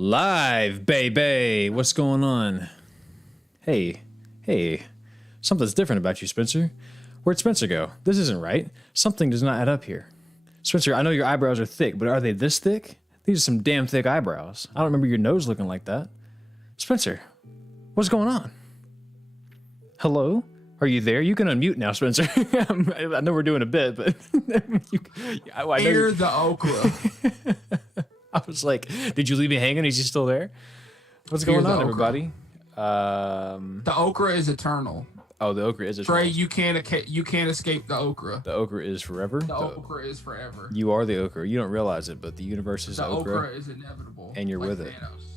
Live, baby. What's going on? Hey, something's different about you, Spencer. Where'd Spencer go? This isn't right. Something does not add up here. Spencer, I know your eyebrows are thick, but are they this thick? These are some damn thick eyebrows. I don't remember your nose looking like that. Spencer, what's going on? Hello? Are you there? You can unmute now, Spencer. I know we're doing a bit, but I Hear the okra. I was like, did you leave me hanging? Is he still there? What's going on, everybody? The okra is eternal. Oh, the okra is eternal. Trey, you can't escape the okra. The okra is forever? The okra is forever. You are the okra. You don't realize it, but the universe is the okra. The okra is inevitable. And you're like with Thanos. It.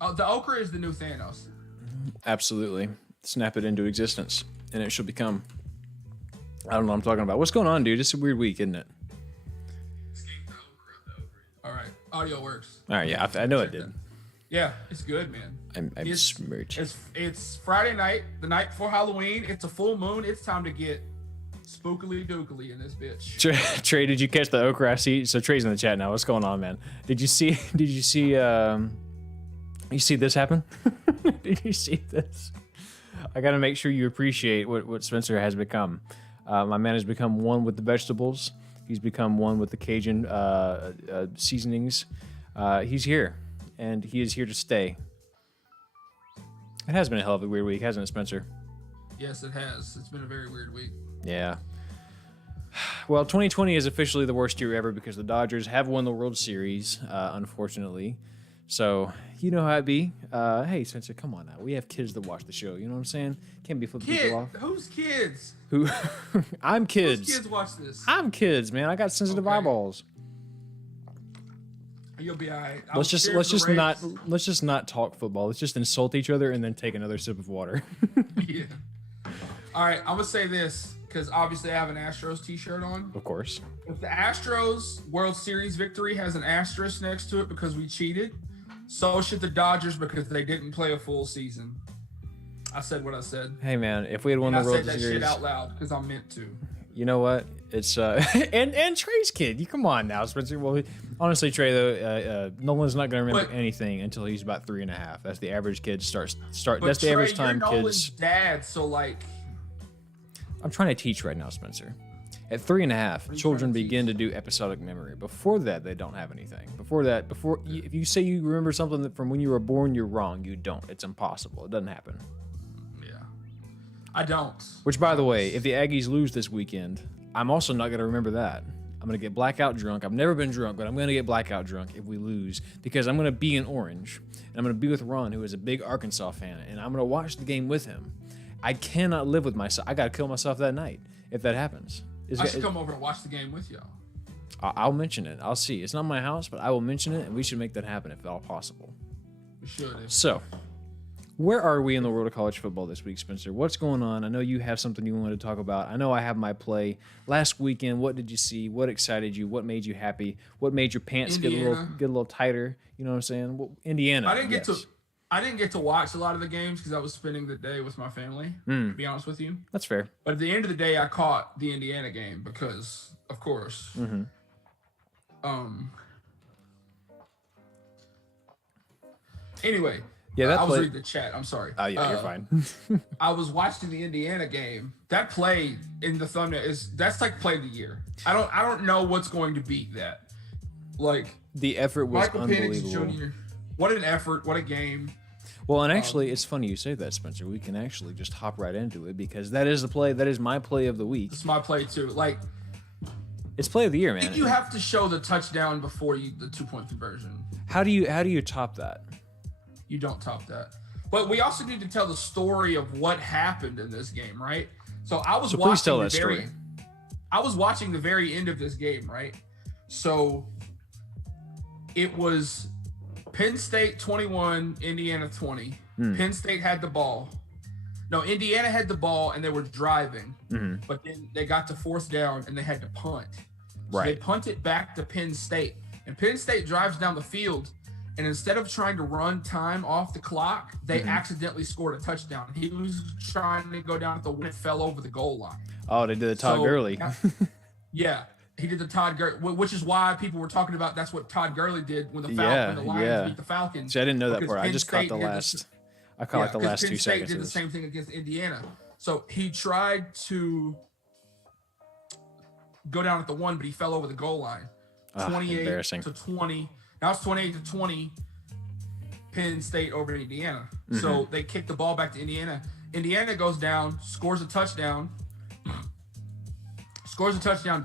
Oh, the okra is the new Thanos. Absolutely. Snap it into existence, and it shall become. I don't know what I'm talking about. What's going on, dude? It's a weird week, isn't it? All right, audio works. All right, yeah, I know it did. Yeah, it's good, man. I'm smirched. It's Friday night, the night before Halloween. It's a full moon. It's time to get spookily dookily in this bitch. Trey, did you catch the okra I see? So Trey's in the chat now. What's going on, man? Did you see you see this happen? Did you see this? I got to make sure you appreciate what Spencer has become. My man has become one with the vegetables. He's become one with the Cajun seasonings. He's here, and he is here to stay. It has been a hell of a weird week, hasn't it, Spencer? Yes, it has. It's been a very weird week. Yeah. Well, 2020 is officially the worst year ever because the Dodgers have won the World Series, unfortunately. So, you know how it be. Hey, Spencer, come on now. We have kids that watch the show. You know what I'm saying? Can't be flipping people off. Who's kids? Who? I'm kids. Whose kids watch this? I'm kids, man. I got sensitive eyeballs. You'll be all right. Let's just not talk football. Let's just insult each other and then take another sip of water. Yeah. All right, I'm gonna say this because obviously I have an Astros t-shirt on. Of course. If the Astros World Series victory has an asterisk next to it because we cheated, so should the Dodgers because they didn't play a full season. I said what I said. Hey man, if we had won the World Series, I said that shit out loud because I meant to. You know what? It's and Trey's kid. You come on now, Spencer. Well, honestly, Trey though, Nolan's not gonna remember anything until he's about 3.5. That's the average kid start. That's the average time you're Nolan's kids. Dad, so like. I'm trying to teach right now, Spencer. At 3.5, children begin to do episodic memory. Before that, they don't have anything. If you say you remember something that from when you were born, you're wrong. You don't. It's impossible. It doesn't happen. Yeah, I don't. Which, by the way, if the Aggies lose this weekend, I'm also not going to remember that. I'm going to get blackout drunk. I've never been drunk, but I'm going to get blackout drunk if we lose because I'm going to be in Orange. And I'm going to be with Ron, who is a big Arkansas fan, and I'm going to watch the game with him. I cannot live with myself. I got to kill myself that night if that happens. I should come over and watch the game with y'all. I'll mention it. I'll see. It's not my house, but I will mention it, and we should make that happen if at all possible. We should. So, Where are we in the world of college football this week, Spencer? What's going on? I know you have something you wanted to talk about. I know I have my play. Last weekend, what did you see? What excited you? What made you happy? What made your pants get a little tighter? You know what I'm saying? Well, Indiana. I didn't get to watch a lot of the games because I was spending the day with my family, to be honest with you. That's fair. But at the end of the day, I caught the Indiana game because, of course. Anyway, I was reading the chat. I'm sorry. Oh, yeah, you're fine. I was watching the Indiana game. That play in the thumbnail that's like play of the year. I don't know what's going to beat that. Like the effort was Michael unbelievable. Penix Jr. What an effort! What a game! Well, and actually, it's funny you say that, Spencer. We can actually just hop right into it because that is the play. That is my play of the week. It's my play too. Like it's play of the year, man. I think you have to show the touchdown before the 2-point conversion. How do you top that? You don't top that. But we also need to tell the story of what happened in this game, right? So I was watching I was watching the very end of this game, right? So it was Penn State 21, Indiana 20. Penn State had the ball. No, Indiana had the ball and they were driving. But then they got to fourth down and they had to punt. So they punted back to Penn State. And Penn State drives down the field. And instead of trying to run time off the clock, they accidentally scored a touchdown. He was trying to go down at the wind, fell over the goal line. Oh, they did the Todd Gurley. Yeah, he did the Todd Gurley, which is why people were talking about that's what Todd Gurley did when the Lions beat the Falcons. See, I didn't know that part. I just caught the last. I caught like the last 2 seconds. Penn State did the same thing against Indiana. So he tried to go down at the 1, but he fell over the goal line. 28 to 20. Now it's 28-20, Penn State over Indiana. So they kick the ball back to Indiana. Indiana goes down, scores a touchdown,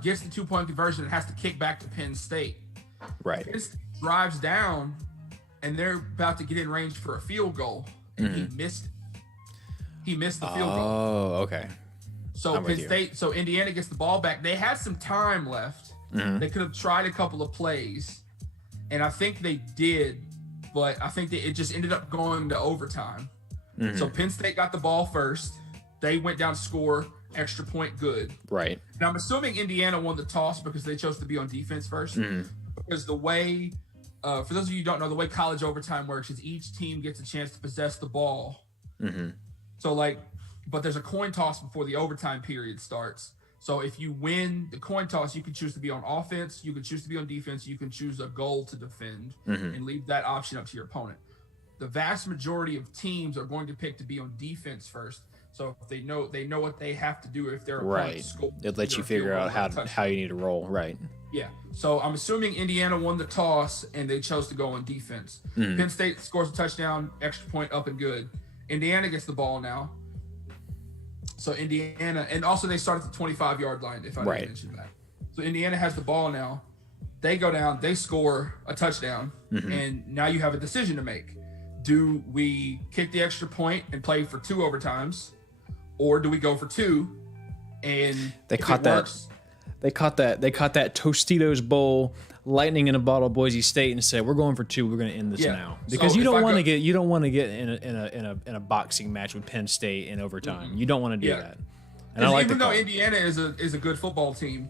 gets the 2-point conversion, and has to kick back to Penn State. Right. Penn State drives down, and they're about to get in range for a field goal, and he missed it. He missed the field goal. Oh, okay. So so Indiana gets the ball back. They had some time left. They could have tried a couple of plays. And I think they did, but I think it just ended up going to overtime. So Penn State got the ball first. They went down to score, extra point, good. Right. And I'm assuming Indiana won the toss because they chose to be on defense first. Because the way, for those of you who don't know, the way college overtime works is each team gets a chance to possess the ball. So but there's a coin toss before the overtime period starts. So if you win the coin toss, you can choose to be on offense, you can choose to be on defense, you can choose a goal to defend and leave that option up to your opponent. The vast majority of teams are going to pick to be on defense first. So if they know what they have to do if their opponent scores. It lets you figure out how you need to roll, right? Yeah. So I'm assuming Indiana won the toss and they chose to go on defense. Penn State scores a touchdown, extra point, up and good. Indiana gets the ball now. So Indiana, and also they start at the 25-yard line, if I didn't mention that. So Indiana has the ball now. They go down, they score a touchdown, and now you have a decision to make. Do we kick the extra point and play for 2 overtimes, or do we go for 2? And they caught that Tostitos bowl, lightning in a bottle, Boise State, and said, "We're going for 2. We're going to end this now." Because so you don't want to get in a boxing match with Penn State in overtime. You don't want to do that. And even though Indiana is a good football team,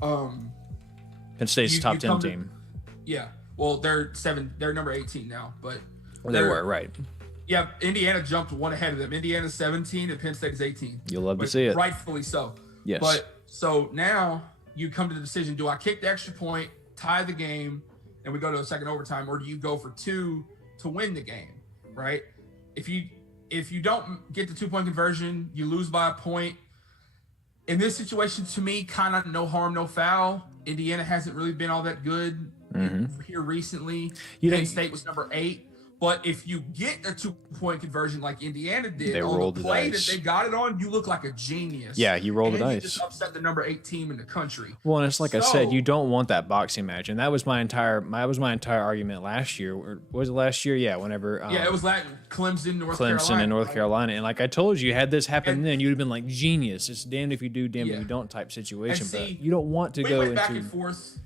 Penn State's top 10 team. Yeah. Well, they're number 18 now, but they were right. Yeah, Indiana jumped 1 ahead of them. Indiana's 17 and Penn State is 18. You'll love to see it. Rightfully so. Yes. But so now you come to the decision: do I kick the extra point, tie the game, and we go to a second overtime, or do you go for 2 to win the game? Right? If you don't get the 2-point conversion, you lose by a point. In this situation, to me, kind of no harm, no foul. Indiana hasn't really been all that good here recently. Penn State was number 8. But if you get a 2-point conversion like Indiana did, they rolled the dice. That they got it on, you look like a genius. Yeah, you roll the dice. You just upset the number 8 team in the country. Well, and it's like I said, you don't want that boxing match, and that was my entire argument last year. Or was it last year? Yeah, whenever. It was like Clemson, North Carolina, and like I told you, had this happened then, you'd have been like genius. It's damned if you do, damned if you don't type situation. But you don't want to go went into back and forth.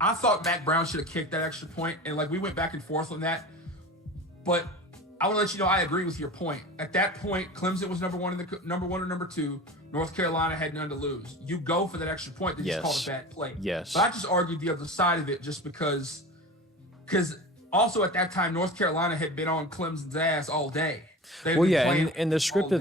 I thought Mac Brown should have kicked that extra point, and like we went back and forth on that. But I want to let you know I agree with your point. At that point, Clemson was number one or number two. North Carolina had none to lose. You go for that extra point, they just called a bad play. Yes. But I just argued the other side of it just because also at that time North Carolina had been on Clemson's ass all day. And the script of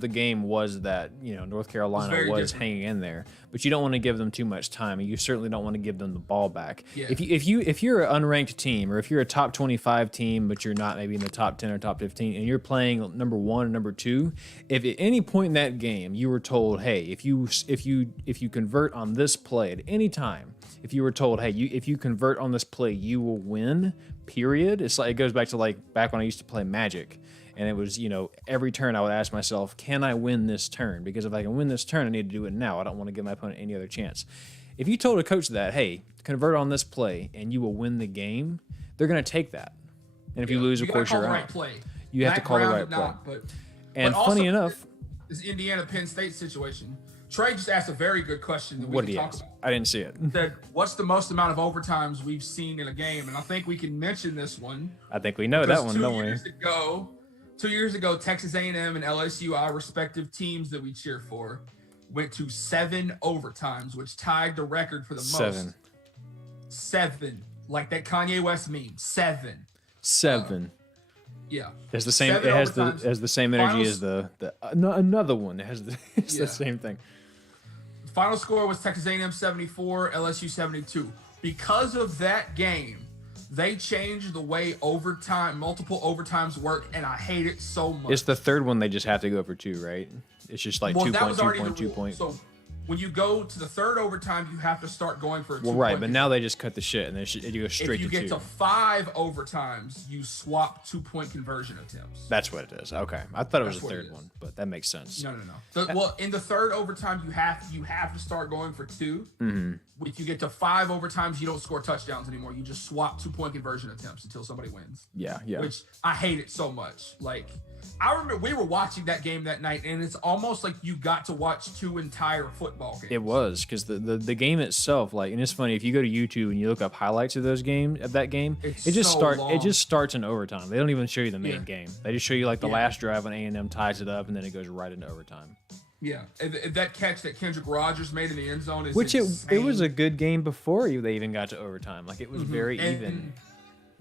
the game was that, you know, North Carolina was hanging in there, but you don't want to give them too much time, and you certainly don't want to give them the ball back. Yeah. If you're an unranked team, or if you're a top 25 team, but you're not maybe in the top 10 or top 15, and you're playing number 1 and number 2, if at any point in that game you were told, hey, if you convert on this play at any time, if you were told, hey, if you convert on this play, you will win. Period. It's like, it goes back to like back when I used to play Magic. And it was, you know, every turn I would ask myself, can I win this turn? Because if I can win this turn, I need to do it now. I don't want to give my opponent any other chance. If you told a coach that, hey, convert on this play and you will win the game, they're going to take that. And if you lose, of course, you're out. You have to call the right play. And funny enough, this Indiana Penn State situation, Trey just asked a very good question that we can talk about. I didn't see it. Said, what's the most amount of overtimes we've seen in a game? And I think we can mention this one. I think we know that one, don't we? 2 years ago, Texas A&M and LSU, our respective teams that we cheer for, went to 7 overtimes, which tied the record for the most. 7. Like that Kanye West meme. 7. Yeah. It's the same. It has the same energy as the another one. It has the same thing. Final score was Texas A&M 74, LSU 72. Because of that game, they changed the way multiple overtimes work, and I hate it so much. It's the third one they just have to go for 2, right? It's just like 2 point, 2 point, 2 point. So when you go to the third overtime, you have to start going for a 2 point. Well, right, but now they just cut the shit, and you go straight to 2. If you get to 5 overtimes, you swap 2-point conversion attempts. That's what it is. Okay, I thought it was the third one, but that makes sense. No. Well, in the third overtime, you have to start going for 2. Mm-hmm. If you get to 5 overtimes, you don't score touchdowns anymore. You just swap 2-point conversion attempts until somebody wins. Yeah. Which I hate it so much. Like, I remember we were watching that game that night, and it's almost like you got to watch 2 entire football games. It was, because the game itself, like, and it's funny, if you go to YouTube and you look up highlights of that game, it just starts in overtime. They don't even show you the main game. They just show you like the last drive when A&M ties it up, and then it goes right into overtime. Yeah, and that catch that Kendrick Rogers made in the end zone is it was a good game before they even got to overtime. Like, it was very even.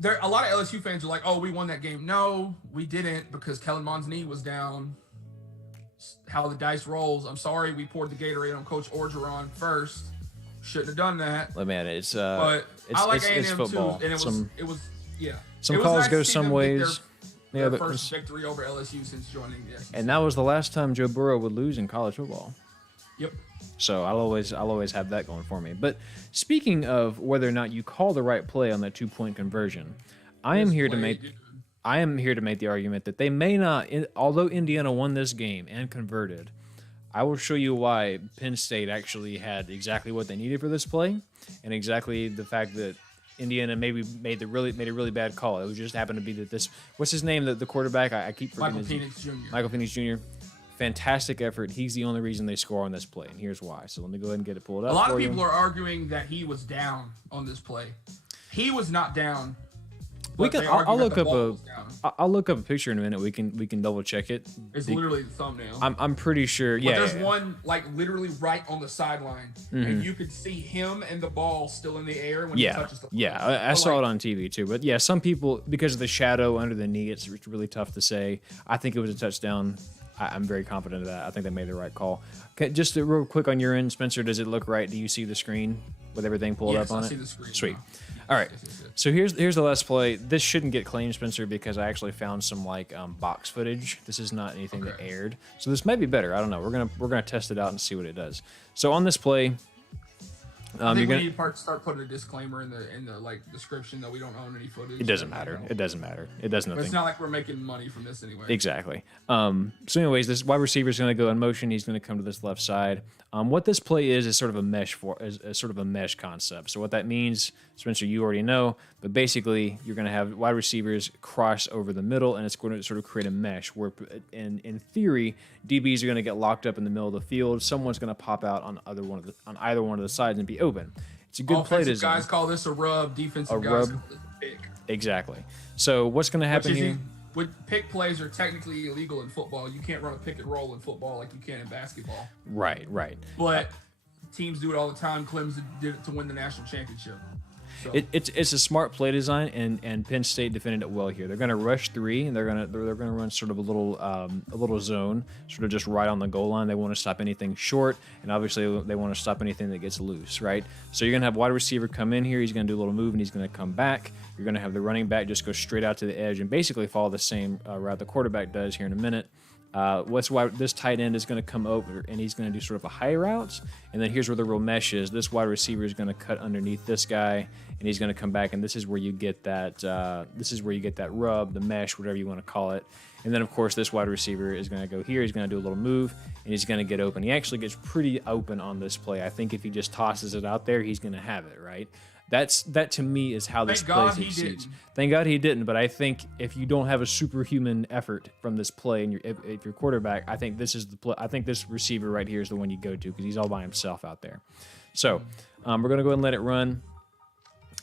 A lot of LSU fans are like, "Oh, we won that game." No, we didn't, because Kellen Mond's knee was down. How the dice rolls. I'm sorry, we poured the Gatorade on Coach Orgeron first. Shouldn't have done that. Well, man, it's I like A&M football. Too, and it was some calls go some ways. Their first victory over LSU since joining the SEC. And that was the last time Joe Burrow would lose in college football. Yep. So I'll always have that going for me. But speaking of whether or not you call the right play on that 2-point conversion, I am here to make the argument that they may not. Although Indiana won this game and converted, I will show you why Penn State actually had exactly what they needed for this play, and exactly the fact that Indiana maybe made a really bad call. It just happened to be that what's his name, the quarterback? I keep forgetting. Michael Penix Jr. Fantastic effort. He's the only reason they score on this play, and here's why. So let me go ahead and get it pulled up. A lot of people are arguing that he was down on this play. He was not down. I'll look up a picture in a minute. We can double check it. It's literally the thumbnail. I'm pretty sure. But there's one like literally right on the sideline, and you could see him and the ball still in the air when he touches the ball. Yeah, I saw it on TV too. But yeah, some people, because of the shadow under the knee, it's really tough to say. I think it was a touchdown. I'm very confident of that. I think they made the right call. Okay, just real quick on your end, Spencer, does it look right? Do you see the screen with everything pulled up on it? Yes, I see the screen. Sweet. Now. All right. So here's the last play. This shouldn't get claimed, Spencer, because I actually found some box footage. This is not anything that aired, so this might be better. I don't know. We're gonna test it out and see what it does. So on this play, I think we need to start putting a disclaimer in the like description that we don't own any footage. It doesn't matter. It doesn't matter. It does nothing. But it's not like we're making money from this anyway. Exactly. So anyways, this wide receiver is going to go in motion. He's going to come to this left side. What this play is sort of a mesh concept. So what that means, Spencer, you already know, but basically you're going to have wide receivers cross over the middle, and it's going to sort of create a mesh where, in theory, DBs are going to get locked up in the middle of the field. Someone's going to pop out on either one of the sides and be open. It's a good play design. Guys call this a rub. Defensive guys call this a pick. Exactly. So what's going to happen here? pick plays are technically illegal in football. You can't run a pick and roll in football like you can in basketball. Right. But teams do it all the time. Clemson did it to win the national championship. So. It's a smart play design, and Penn State defended it well here. They're going to rush 3, and they're going to run sort of a little zone, sort of just right on the goal line. They want to stop anything short, and obviously they want to stop anything that gets loose, right? So you're going to have wide receiver come in here. He's going to do a little move, and he's going to come back. You're going to have the running back just go straight out to the edge and basically follow the same route the quarterback does here in a minute. What's why this tight end is going to come over, and he's going to do sort of a high route, and then here's where the real mesh is. This wide receiver is going to cut underneath this guy, and he's going to come back, and this is where you get that. This is where you get that rub, the mesh, whatever you want to call it. And then of course this wide receiver is going to go here. He's going to do a little move, and he's going to get open. He actually gets pretty open on this play. I think if he just tosses it out there, he's going to have it, right? That to me is how this play succeeds. Thank God he didn't. But I think if you don't have a superhuman effort from this play, and if you're quarterback, I think this is the play. I think this receiver right here is the one you go to because he's all by himself out there. So we're going to go ahead and let it run.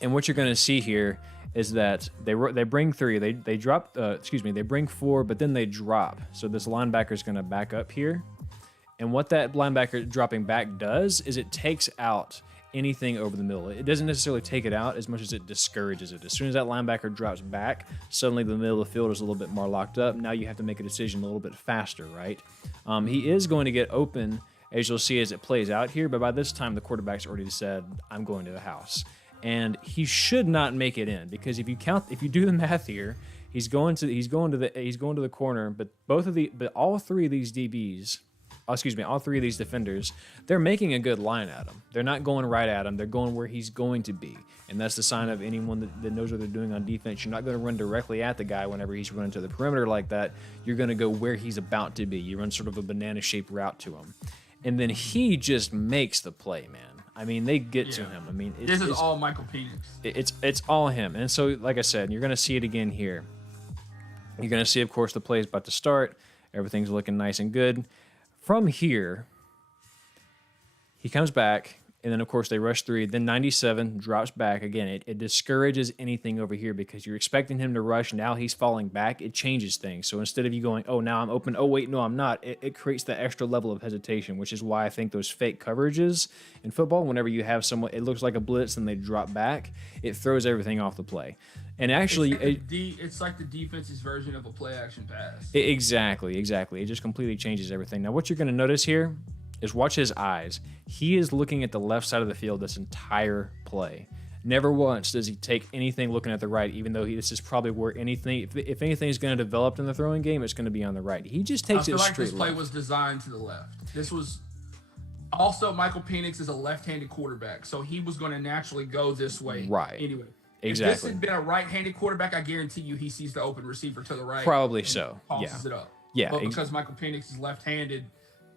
And what you're going to see here is that they bring 3. They drop. They bring 4, but then they drop. So this linebacker is going to back up here. And what that linebacker dropping back does is it takes out anything over the middle. It doesn't necessarily take it out as much as it discourages it. As soon as that linebacker drops back, suddenly the middle of the field is a little bit more locked up. Now you have to make a decision a little bit faster, right? He is going to get open, as you'll see as it plays out here, but by this time the quarterback's already said, I'm going to the house. And he should not make it in, because if you do the math here, he's going to the corner, but all 3 of these DBs, all 3 of these defenders, they're making a good line at him. They're not going right at him. They're going where he's going to be. And that's the sign of anyone that knows what they're doing on defense. You're not going to run directly at the guy whenever he's running to the perimeter like that. You're going to go where he's about to be. You run sort of a banana-shaped route to him. And then he just makes the play, man. I mean, they get to him. I mean, this is all Michael Penix. It's all him. And so, like I said, you're going to see it again here. You're going to see, of course, the play is about to start. Everything's looking nice and good. From here, he comes back, and then, of course, they rush 3. Then 97 drops back. Again, it discourages anything over here because you're expecting him to rush. Now he's falling back. It changes things. So instead of you going, oh, now I'm open. Oh, wait, no, I'm not. It creates that extra level of hesitation, which is why I think those fake coverages in football, whenever you have someone, it looks like a blitz and they drop back, it throws everything off the play. And actually, it's like the defense's version of a play-action pass. Exactly. It just completely changes everything. Now, what you're going to notice here is watch his eyes. He is looking at the left side of the field this entire play. Never once does he take anything looking at the right, even though this is probably where anything, if anything is going to develop in the throwing game, it's going to be on the right. He just takes it straight left. I feel like this play was designed to the left. This was also Michael Penix is a left-handed quarterback, so he was going to naturally go this way. Right. Anyway. Exactly. If this had been a right-handed quarterback, I guarantee you he sees the open receiver to the right. Probably so. Tosses it up. Yeah. But because Michael Penix is left-handed,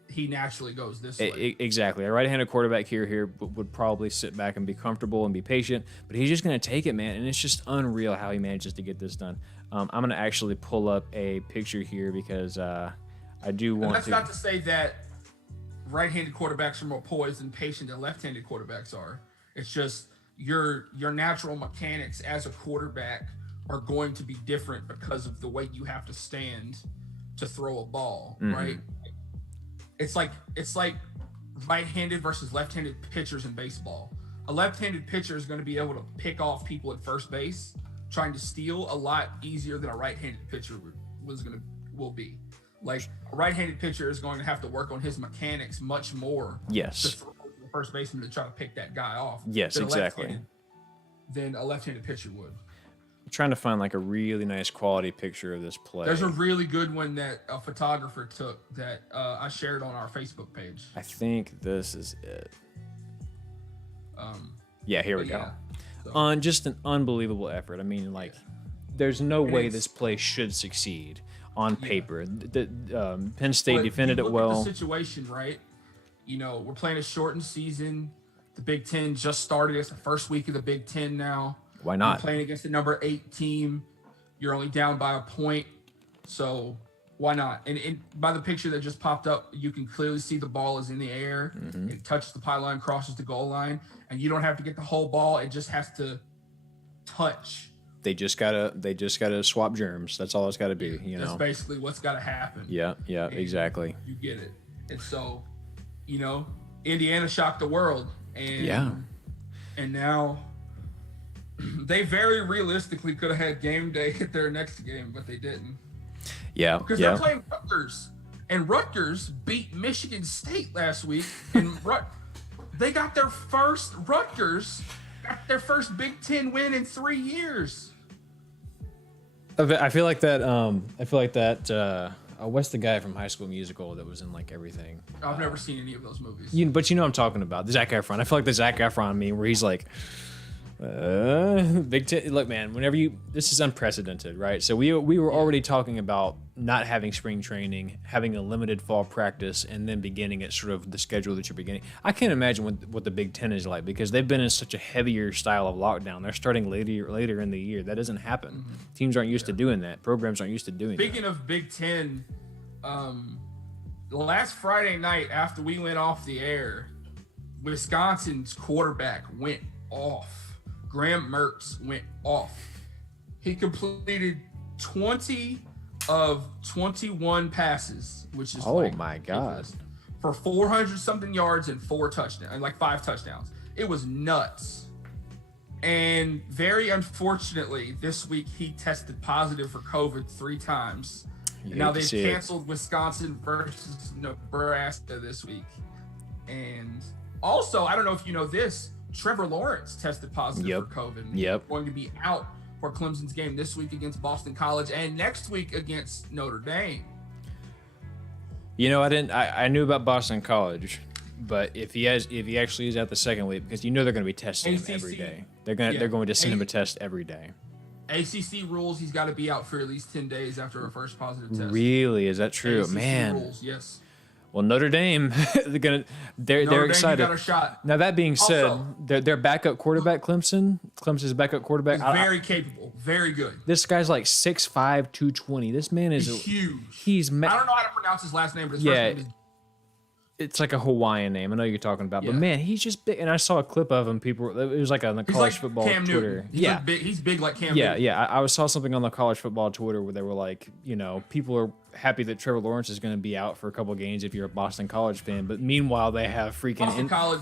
he naturally goes this way. Exactly. A right-handed quarterback here would probably sit back and be comfortable and be patient, but he's just going to take it, man. And it's just unreal how he manages to get this done. I'm going to actually pull up a picture here because I do want to. That's not to say that right-handed quarterbacks are more poised and patient than left-handed quarterbacks are. It's just your natural mechanics as a quarterback are going to be different because of the way you have to stand to throw a ball, right? It's like right-handed versus left-handed pitchers in baseball. A left-handed pitcher is going to be able to pick off people at first base trying to steal a lot easier than a right-handed pitcher will be. Like a right-handed pitcher is going to have to work on his mechanics much more. Yes. To throw to the first baseman to try to pick that guy off. Yes, exactly. Than a left-handed pitcher would. I'm trying to find like a really nice quality picture of this play. There's a really good one that a photographer took that I shared on our Facebook page. I think this is it. Yeah, here we go. So. On just an unbelievable effort. I mean, like, there's no way this play should succeed on paper. Penn State defended it well. The situation, right? You know, we're playing a shortened season. The Big Ten just started. It's the first week of the Big Ten now. Why not? You're playing against the number 8 team. You're only down by a point. So why not? And by the picture that just popped up, you can clearly see the ball is in the air. It touches the pylon, crosses the goal line, and you don't have to get the whole ball. It just has to touch They just gotta swap germs. That's all it's got to be. That's basically what's got to happen. Yeah, and exactly. You get it. And so, Indiana shocked the world, and now they very realistically could have had game day at their next game, but they didn't. Yeah, because they're playing Rutgers, and Rutgers beat Michigan State last week, and they got their first Big Ten win in 3 years. I feel like that. What's the guy from High School Musical that was in like everything? I've never seen any of those movies. But I'm talking about the Zac Efron. I feel like the Zac Efron meme where he's like, Big Ten. Look, man. This is unprecedented, right? So we were already talking about not having spring training, having a limited fall practice, and then beginning at sort of the schedule that you're beginning. I can't imagine what the Big Ten is like because they've been in such a heavier style of lockdown. They're starting later in the year. That doesn't happen. Mm-hmm. Teams aren't used to doing that. Programs aren't used to doing that. Speaking of Big Ten, last Friday night after we went off the air, Wisconsin's quarterback went off. Graham Mertz went off. He completed 20 of 21 passes, which is my God, for 400 something yards and 5 touchdowns. It was nuts. And very unfortunately, this week he tested positive for COVID 3 times. Now they've canceled Wisconsin versus Nebraska this week. And also, I don't know if you know this, Trevor Lawrence tested positive for COVID. Yep. Going to be out for Clemson's game this week against Boston College and next week against Notre Dame. I knew about Boston College, but if he actually is out the second week, because they're going to be testing him every day. They're going to send him a test every day. ACC rules he's got to be out for at least 10 days after a first positive test. Really? Is that true? ACC Man. Rules, yes. Well, Notre Dame, they're excited. Got a shot. Now that being said, their backup quarterback Clemson's backup quarterback, very capable, very good. This guy's like 6'5", 220. This man is huge. I don't know how to pronounce his last name, but his first name is. It's like a Hawaiian name. I know you're talking about, but man, he's just big. And I saw a clip of him. It was like on the college football Cam Twitter. Newton. He's big like Cam Newton. Yeah. I saw something on the college football Twitter where they were like, people are happy that Trevor Lawrence is going to be out for a couple of games if you're a Boston College fan. But meanwhile, they have freaking Boston College.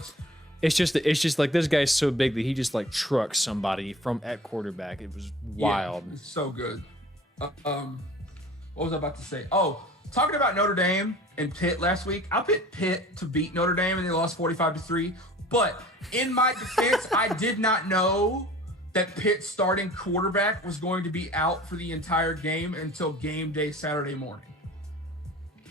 It's just like this guy's so big that he just like trucks somebody at quarterback. It was wild. Yeah, it's so good. What was I about to say? Oh, talking about Notre Dame and Pitt last week. I picked Pitt to beat Notre Dame and they lost 45-3. But in my defense, I did not know that Pitt's starting quarterback was going to be out for the entire game until game day Saturday morning.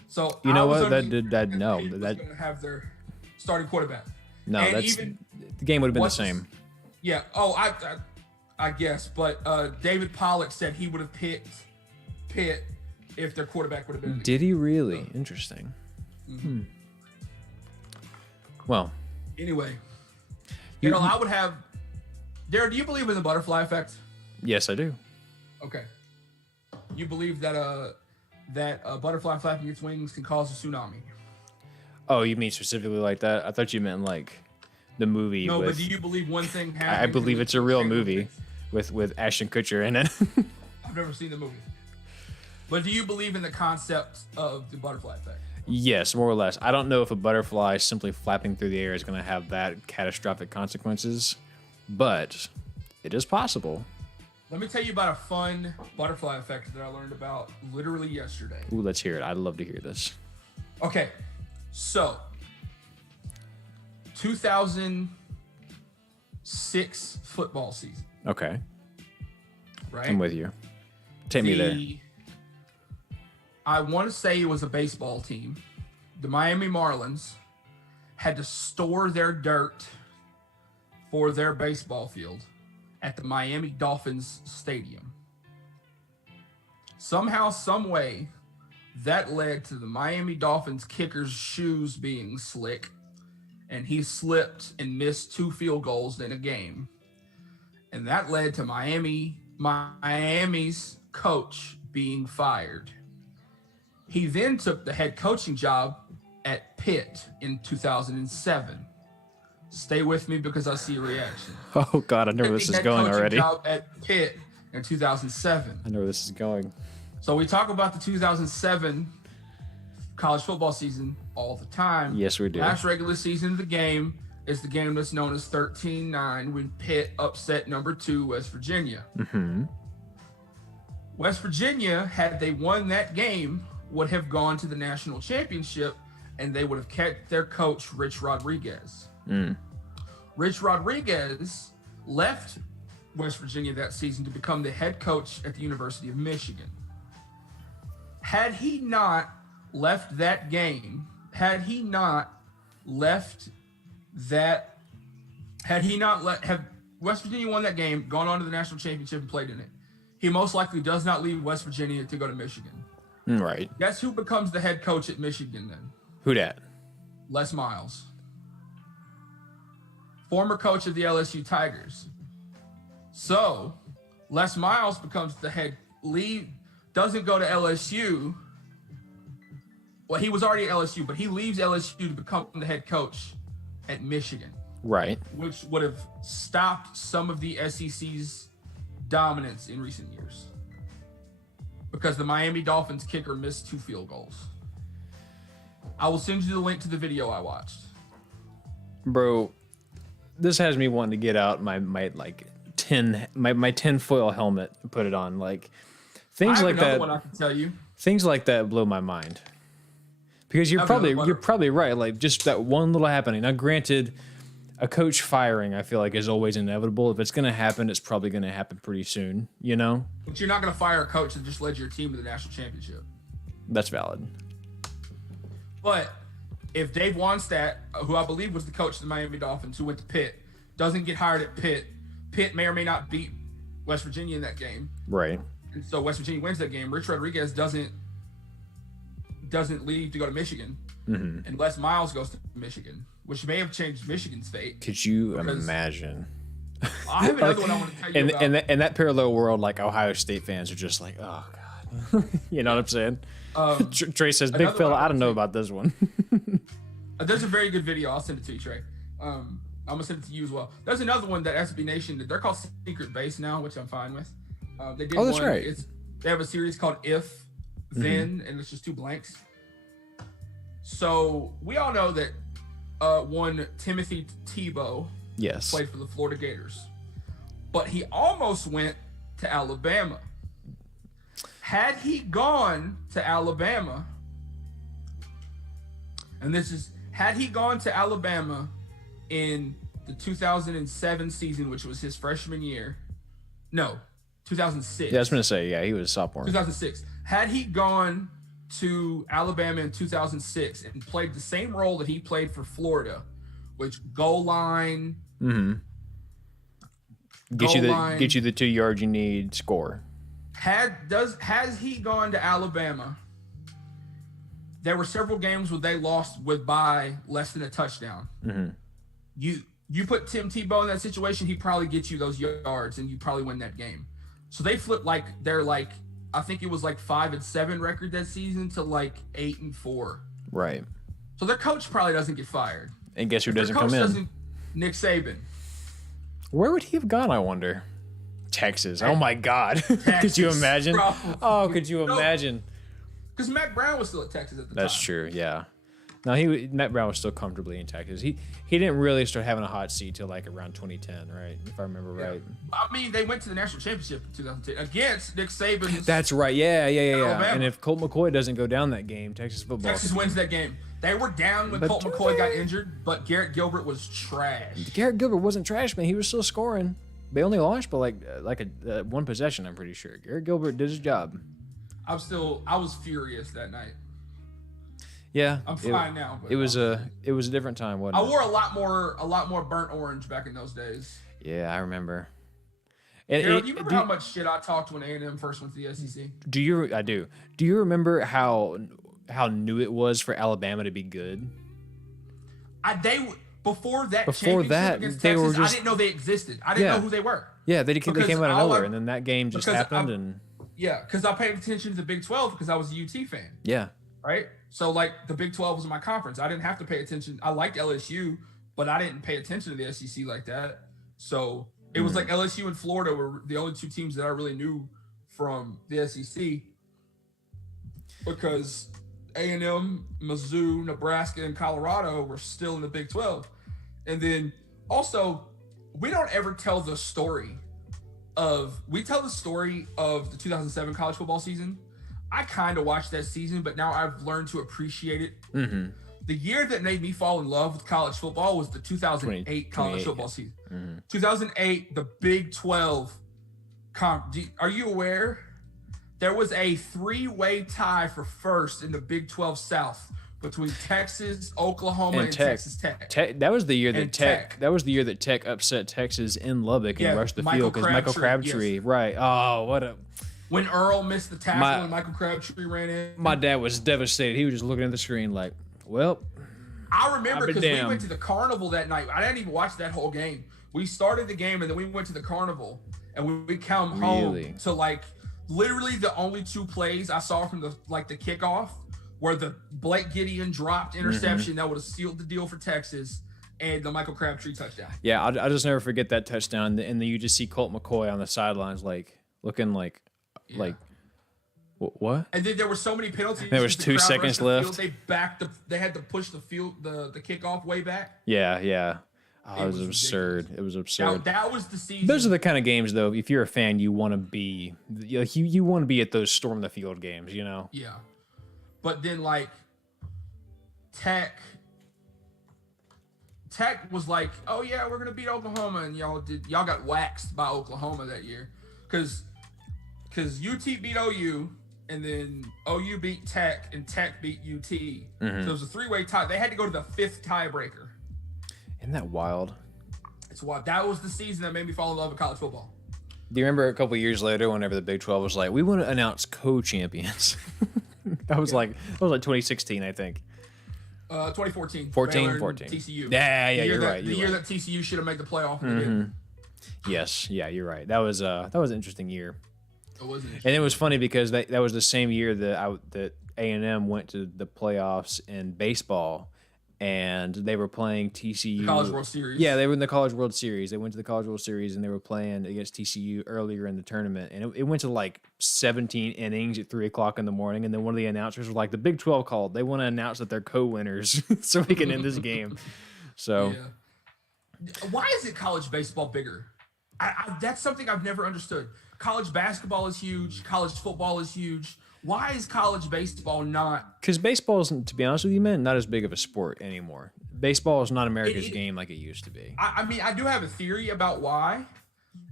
So you know what? That no, that going to have their starting quarterback. No, and the game would have been the same. Yeah. Oh, I guess, but David Pollack said he would have picked Pitt if their quarterback would have been. Did he really? Interesting. Mm-hmm. Well. Anyway, I would have. Darren, do you believe in the butterfly effect? Yes, I do. Okay. You believe that a butterfly flapping its wings can cause a tsunami? Oh, you mean specifically like that? I thought you meant like the movie. No, but do you believe one thing happened? I believe it's a real movie with Ashton Kutcher in it. I've never seen the movie. But do you believe in the concept of the butterfly effect? Yes, more or less. I don't know if a butterfly simply flapping through the air is going to have that catastrophic consequences, but it is possible. Let me tell you about a fun butterfly effect that I learned about literally yesterday. Ooh, let's hear it. I'd love to hear this. Okay, so 2006 football season. Okay. Right? I'm with you. Take me there. I want to say it was a baseball team. The Miami Marlins had to store their dirt for their baseball field at the Miami Dolphins stadium. Somehow, some way, that led to the Miami Dolphins kicker's shoes being slick, and he slipped and missed 2 field goals in a game. And that led to Miami's coach being fired. He then took the head coaching job at Pitt in 2007. Stay with me because I see a reaction. Oh God, I know where this is going already. Job at Pitt and 2007. I know where this is going. So we talk about the 2007 college football season all the time. Yes, we do. Last regular season of the game is the game that's known as 13-9 when Pitt upset number 2 West Virginia. Mm-hmm. West Virginia, had they won that game, would have gone to the national championship, and they would have kept their coach, Rich Rodriguez. Rich Rodriguez left West Virginia that season to become the head coach at the University of Michigan. Had he not left that game, have West Virginia won that game, gone on to the national championship and played in it, he most likely does not leave West Virginia to go to Michigan. Right. Guess who becomes the head coach at Michigan then? Who dat? Les Miles. Former coach of the LSU Tigers. So, Les Miles becomes the head lead, doesn't go to LSU. Well, he was already at LSU, but he leaves LSU to become the head coach at Michigan. Right. Which would have stopped some of the SEC's dominance in recent years. Because the Miami Dolphins kicker missed 2 field goals. I will send you the link to the video I watched. Bro, this has me wanting to get out my tinfoil helmet and put it on. Like things like that. One I can tell you. Things like that blow my mind. Because you're probably right. Like just that one little happening. Now, granted, a coach firing, I feel like, is always inevitable. If it's going to happen, it's probably going to happen pretty soon. You know. But you're not going to fire a coach that just led your team to the national championship. That's valid. But if Dave Wannstedt, who I believe was the coach of the Miami Dolphins, who went to Pitt, doesn't get hired at Pitt, Pitt may or may not beat West Virginia in that game. Right. And so West Virginia wins that game. Rich Rodriguez doesn't leave to go to Michigan. Mm-hmm. And Les Miles goes to Michigan, which may have changed Michigan's fate. Could you imagine? I have another one I want to tell you about. In that parallel world, like Ohio State fans are just like, oh, God. You know what I'm saying? Trey says, big fella, I don't know about this one. There's a very good video. I'll send it to you, Trey. I'm going to send it to you as well. There's another one that SB Nation, they're called Secret Base now, which I'm fine with. They did that's one, right. They have a series called If, Then, and it's just 2 blanks. So we all know that one Timothy Tebow played for the Florida Gators. But he almost went to Alabama. Had he gone to Alabama, had he gone to Alabama in the 2007 season, which was his freshman year, 2006. Yeah, I was going to say, he was a sophomore. 2006. Had he gone to Alabama in 2006 and played the same role that he played for Florida, which goal line, get you the 2 yards you need, score. Has he gone to Alabama? There were several games where they lost by less than a touchdown. Mm-hmm. You put Tim Tebow in that situation, he'd probably get you those yards and you probably win that game. So they flipped I think it was 5-7 record that season to 8-4. Right. So their coach probably doesn't get fired. And guess who doesn't come in? Nick Saban. Where would he have gone, I wonder? Texas. Oh my God. Could you imagine? Probably. Oh, could you imagine? Because Matt Brown was still at Texas at the time. That's true, yeah. No, Matt Brown was still comfortably in Texas. He didn't really start having a hot seat till around 2010, right? If I remember right. I mean, they went to the national championship in 2010 against Nick Saban. That's right. Yeah. Alabama. And if Colt McCoy doesn't go down that game, Texas wins that game. They were down when Colt McCoy got injured, but Garrett Gilbert was trash. Garrett Gilbert wasn't trash, man. He was still scoring. They only lost by one possession, I'm pretty sure. Garrett Gilbert did his job. I was furious that night. Yeah, I'm fine now. It was a different time, wasn't it? I wore a lot more burnt orange back in those days. Yeah, I remember. And you remember how much shit I talked when A&M first went to the SEC? I do. Do you remember how new it was for Alabama to be good? Before that, against they Texas, were just. I didn't know they existed. I didn't know who they were. Yeah, they came out of nowhere, and then that game just happened. Because I paid attention to the Big 12 because I was a UT fan. Yeah. Right? So, the Big 12 was my conference. I didn't have to pay attention. I liked LSU, but I didn't pay attention to the SEC like that. So, It was like LSU and Florida were the only two teams that I really knew from the SEC, because A&M, Mizzou, Nebraska, and Colorado were still in the Big 12. And then also, we don't ever tell the story we tell the story of the 2007 college football season. I kind of watched that season, but now I've learned to appreciate it. Mm-hmm. The year that made me fall in love with college football was the 2008 college football season. 2008, the Big 12. Are you aware? There was a 3-way tie for first in the Big 12 South between Texas, Oklahoma, and Texas Tech. That was the year that Tech. That was the year that Tech upset Texas in Lubbock and rushed the field because Michael Crabtree. Yes. Right. Oh, what a. When Earl missed the tackle and Michael Crabtree ran in. My dad was devastated. He was just looking at the screen like, well. I remember because we went to the carnival that night. I didn't even watch that whole game. We started the game and then we went to the carnival and we come home to like literally the only 2 plays I saw from the kickoff were the Blake Gideon dropped interception that would have sealed the deal for Texas and the Michael Crabtree touchdown. Yeah, I'll just never forget that touchdown. And then you just see Colt McCoy on the sidelines looking like what? And then there were so many penalties. There was 2 seconds left. They had to push the kickoff way back. Yeah. Oh, it was absurd. It was absurd. That was the season. Those are the kind of games, though. If you're a fan, you want to be you want to be at those storm the field games, you know. Yeah, but then like Tech was like, oh yeah, we're gonna beat Oklahoma, and y'all got waxed by Oklahoma that year, because UT beat OU. And then OU beat Tech, and Tech beat UT. So it was a 3-way tie. They had to go to the 5th tiebreaker. Isn't that wild? It's wild. That was the season that made me fall in love with college football. Do you remember a couple years later, whenever the Big 12 was like, we want to announce co-champions? that was like 2016, I think. 2014. 14. TCU. Yeah, you're right. The year that TCU should have made the playoff. And they didn't. Yes, yeah, you're right. That was an interesting year. And it was funny because that was the same year that A&M went to the playoffs in baseball, and they were playing TCU. The College World Series. Yeah, they were in the College World Series. They went to the College World Series, and they were playing against TCU earlier in the tournament. And it went to like 17 innings at 3 o'clock in the morning, and then one of the announcers was like, the Big 12 called. They want to announce that they're co-winners so we can end this game. So, why is it college baseball bigger? That's something I've never understood. College basketball is huge. College football is huge. Why is college baseball not? Because baseball is, to be honest with you, man, not as big of a sport anymore. Baseball is not America's game like it used to be. I mean, I do have a theory about why.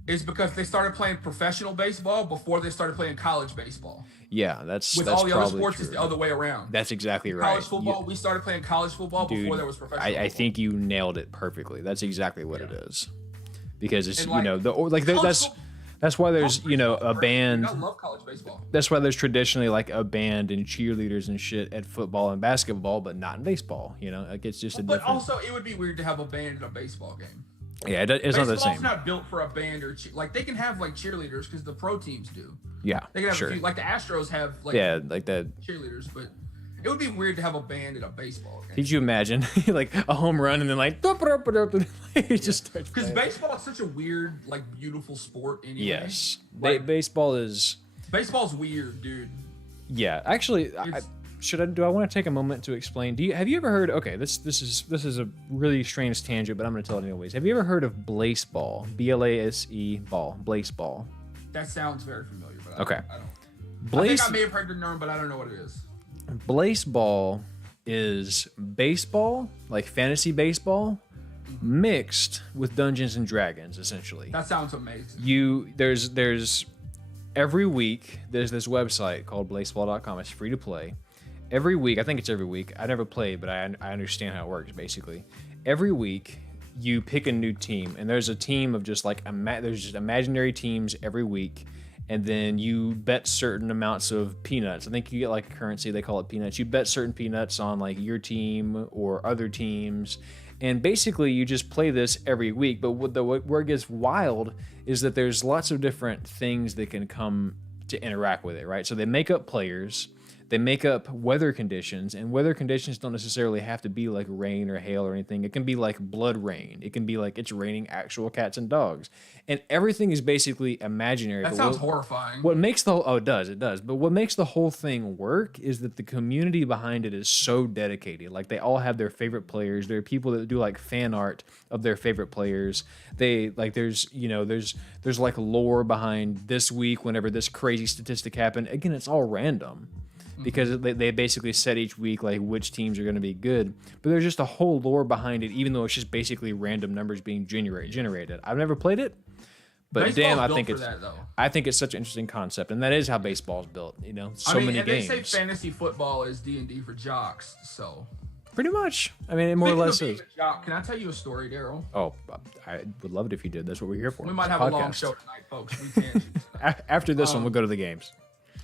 It's because they started playing professional baseball before they started playing college baseball. Yeah, that's with that's all the other sports, true. it's the other way around. That's exactly right. College football, we started playing college football before there was professional football. I think you nailed it perfectly. That's exactly what it is. Because it's that's why there's a band. I love college baseball. That's why there's traditionally like a band and cheerleaders and shit at football and basketball, but not in baseball. Like it's just a different. But also, it would be weird to have a band in a baseball game. Yeah, it's not the same. Baseball's not built for a band or like they can have like cheerleaders because the pro teams do. Yeah, they can have sure. a few, like the Astros have like like that cheerleaders, but it would be weird to have a band in a baseball game. Did you imagine like a home run and then like it just starts? Because baseball is such a weird, like beautiful sport anyway. Yes, like, baseball's weird, dude. Yeah, actually, do I want to take a moment to explain? Have you ever heard? Okay, this is a really strange tangent, but I'm going to tell it anyways. Have you ever heard of Blaseball? BLASE ball, Blaseball. That sounds very familiar, but okay. I don't. I think I may have heard the term, but I don't know what it is. Blaseball is baseball, like fantasy baseball, mixed with Dungeons and Dragons, essentially. That sounds amazing. There's every week there's this website called blaseball.com. It's free to play. Every week, I think it's every week. I never played, but I understand how it works basically. Every week you pick a new team, and there's a team of just like there's just imaginary teams every week. And then you bet certain amounts of peanuts. I think you get like a currency, they call it peanuts. You bet certain peanuts on like your team or other teams. And basically you just play this every week. But where it gets wild is that there's lots of different things that can come to interact with it, right? So they make up players. they make up weather conditions, and weather conditions don't necessarily have to be like rain or hail or anything. It can be like blood rain. It can be like it's raining actual cats and dogs, and everything is basically imaginary. That sounds horrifying. What makes the whole, it does. But what makes the whole thing work is that the community behind it is so dedicated. Like they all have their favorite players. There are people that do like fan art of their favorite players. They like there's like lore behind this week whenever this crazy statistic happened. Again, it's all random because they basically set each week like which teams are going to be good. But there's just a whole lore behind it, even though it's just basically random numbers being generated. I've never played it. But baseball's damn, I think it's such an interesting concept, and that is how baseball's built. You know, many games. They say fantasy football is D&D for jocks, so pretty much. I mean, it more or less is. Can I tell you a story, Daryl? Oh, I would love it if you did. That's what we're here for. We might have a long show tonight, folks. We can't. After this one, we'll go to the games.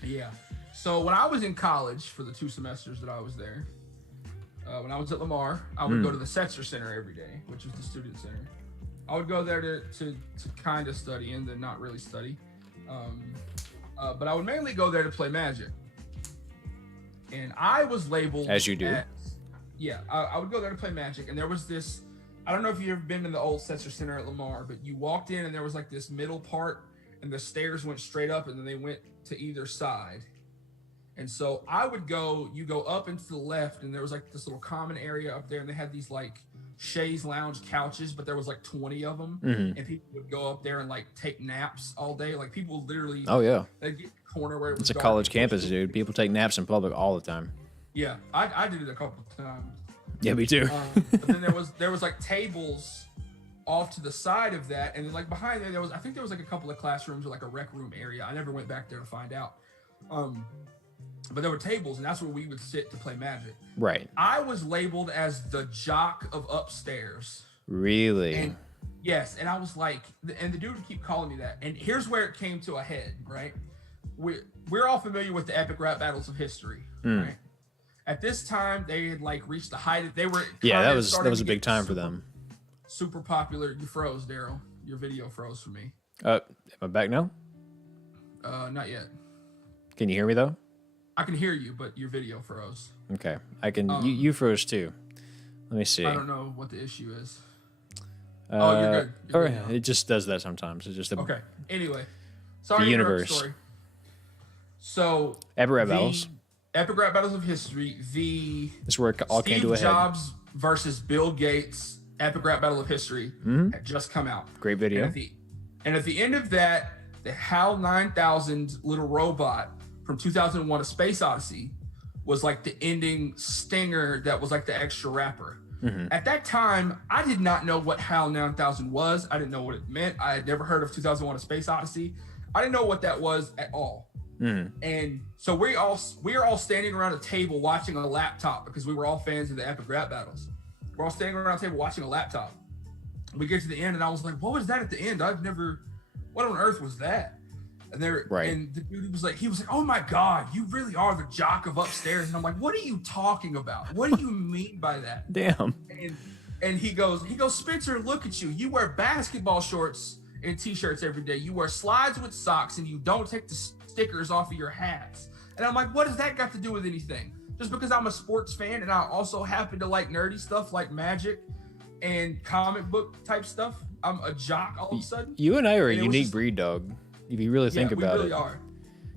Yeah. So when I was in college for the 2 semesters that I was there, when I was at Lamar, I would go to the Setzer Center every day, which was the student center. I would go there to kind of study and then not really study. But I would mainly go there to play Magic. And I was labeled... As you do. I would go there to play Magic. And there was this... I don't know if you've ever been in the old Setzer Center at Lamar, but you walked in and there was like this middle part and the stairs went straight up and then they went to either side. And so I would you go up and to the left and there was like this little common area up there and they had these like chaise lounge couches, but there was like 20 of them, and people would go up there and like take naps all day. Like people literally, they'd get a corner where it's a college campus, dude. People take naps in public all the time. Yeah, I did it a couple of times. Yeah, me too. But then there was like tables off to the side of that, and then like behind there I think there was like a couple of classrooms or like a rec room area. I never went back there to find out. But there were tables, and that's where we would sit to play Magic. Right. I was labeled as the jock of upstairs. Really? And, yes, and I was like, and the dude would keep calling me that. And here's where it came to a head, right? We're all familiar with the epic rap battles of history, right? At this time, they had like reached the height. They were that was a big time for them. Super popular. You froze, Daryl. Your video froze for me. Am I back now? Not yet. Can you hear me though? I can hear you, but your video froze. Okay, I can. You froze too. Let me see. I don't know what the issue is. You're good. All right, it just does that sometimes. It's just okay. Anyway, sorry. The universe. Story. So epic rap battles. Epic rap battles of history. This is where it all came to a head. Steve Jobs versus Bill Gates. Epic rap battle of history had just come out. Great video. And at the end of that, the HAL 9000 little robot from 2001: A Space Odyssey was like the ending stinger that was like the extra rapper. At that time, I did not know what HAL 9000 was. I didn't know what it meant. I had never heard of 2001: A Space Odyssey. I didn't know what that was at all. And so we are all standing around a table watching a laptop because we were all fans of the epic rap battles. We're all standing around a table watching a laptop. We get to the end and I was like, what was that at the end? What on earth was that? And and the dude was like, oh my God, you really are the jock of upstairs. And I'm like, what are you talking about? What do you mean by that? Damn. And he goes, Spencer, look at you. You wear basketball shorts and t-shirts every day. You wear slides with socks and you don't take the stickers off of your hats. And I'm like, what does that got to do with anything? Just because I'm a sports fan and I also happen to like nerdy stuff like Magic and comic book type stuff, I'm a jock all of a sudden. You and I are a unique breed, dog. If you really think about it. We really are.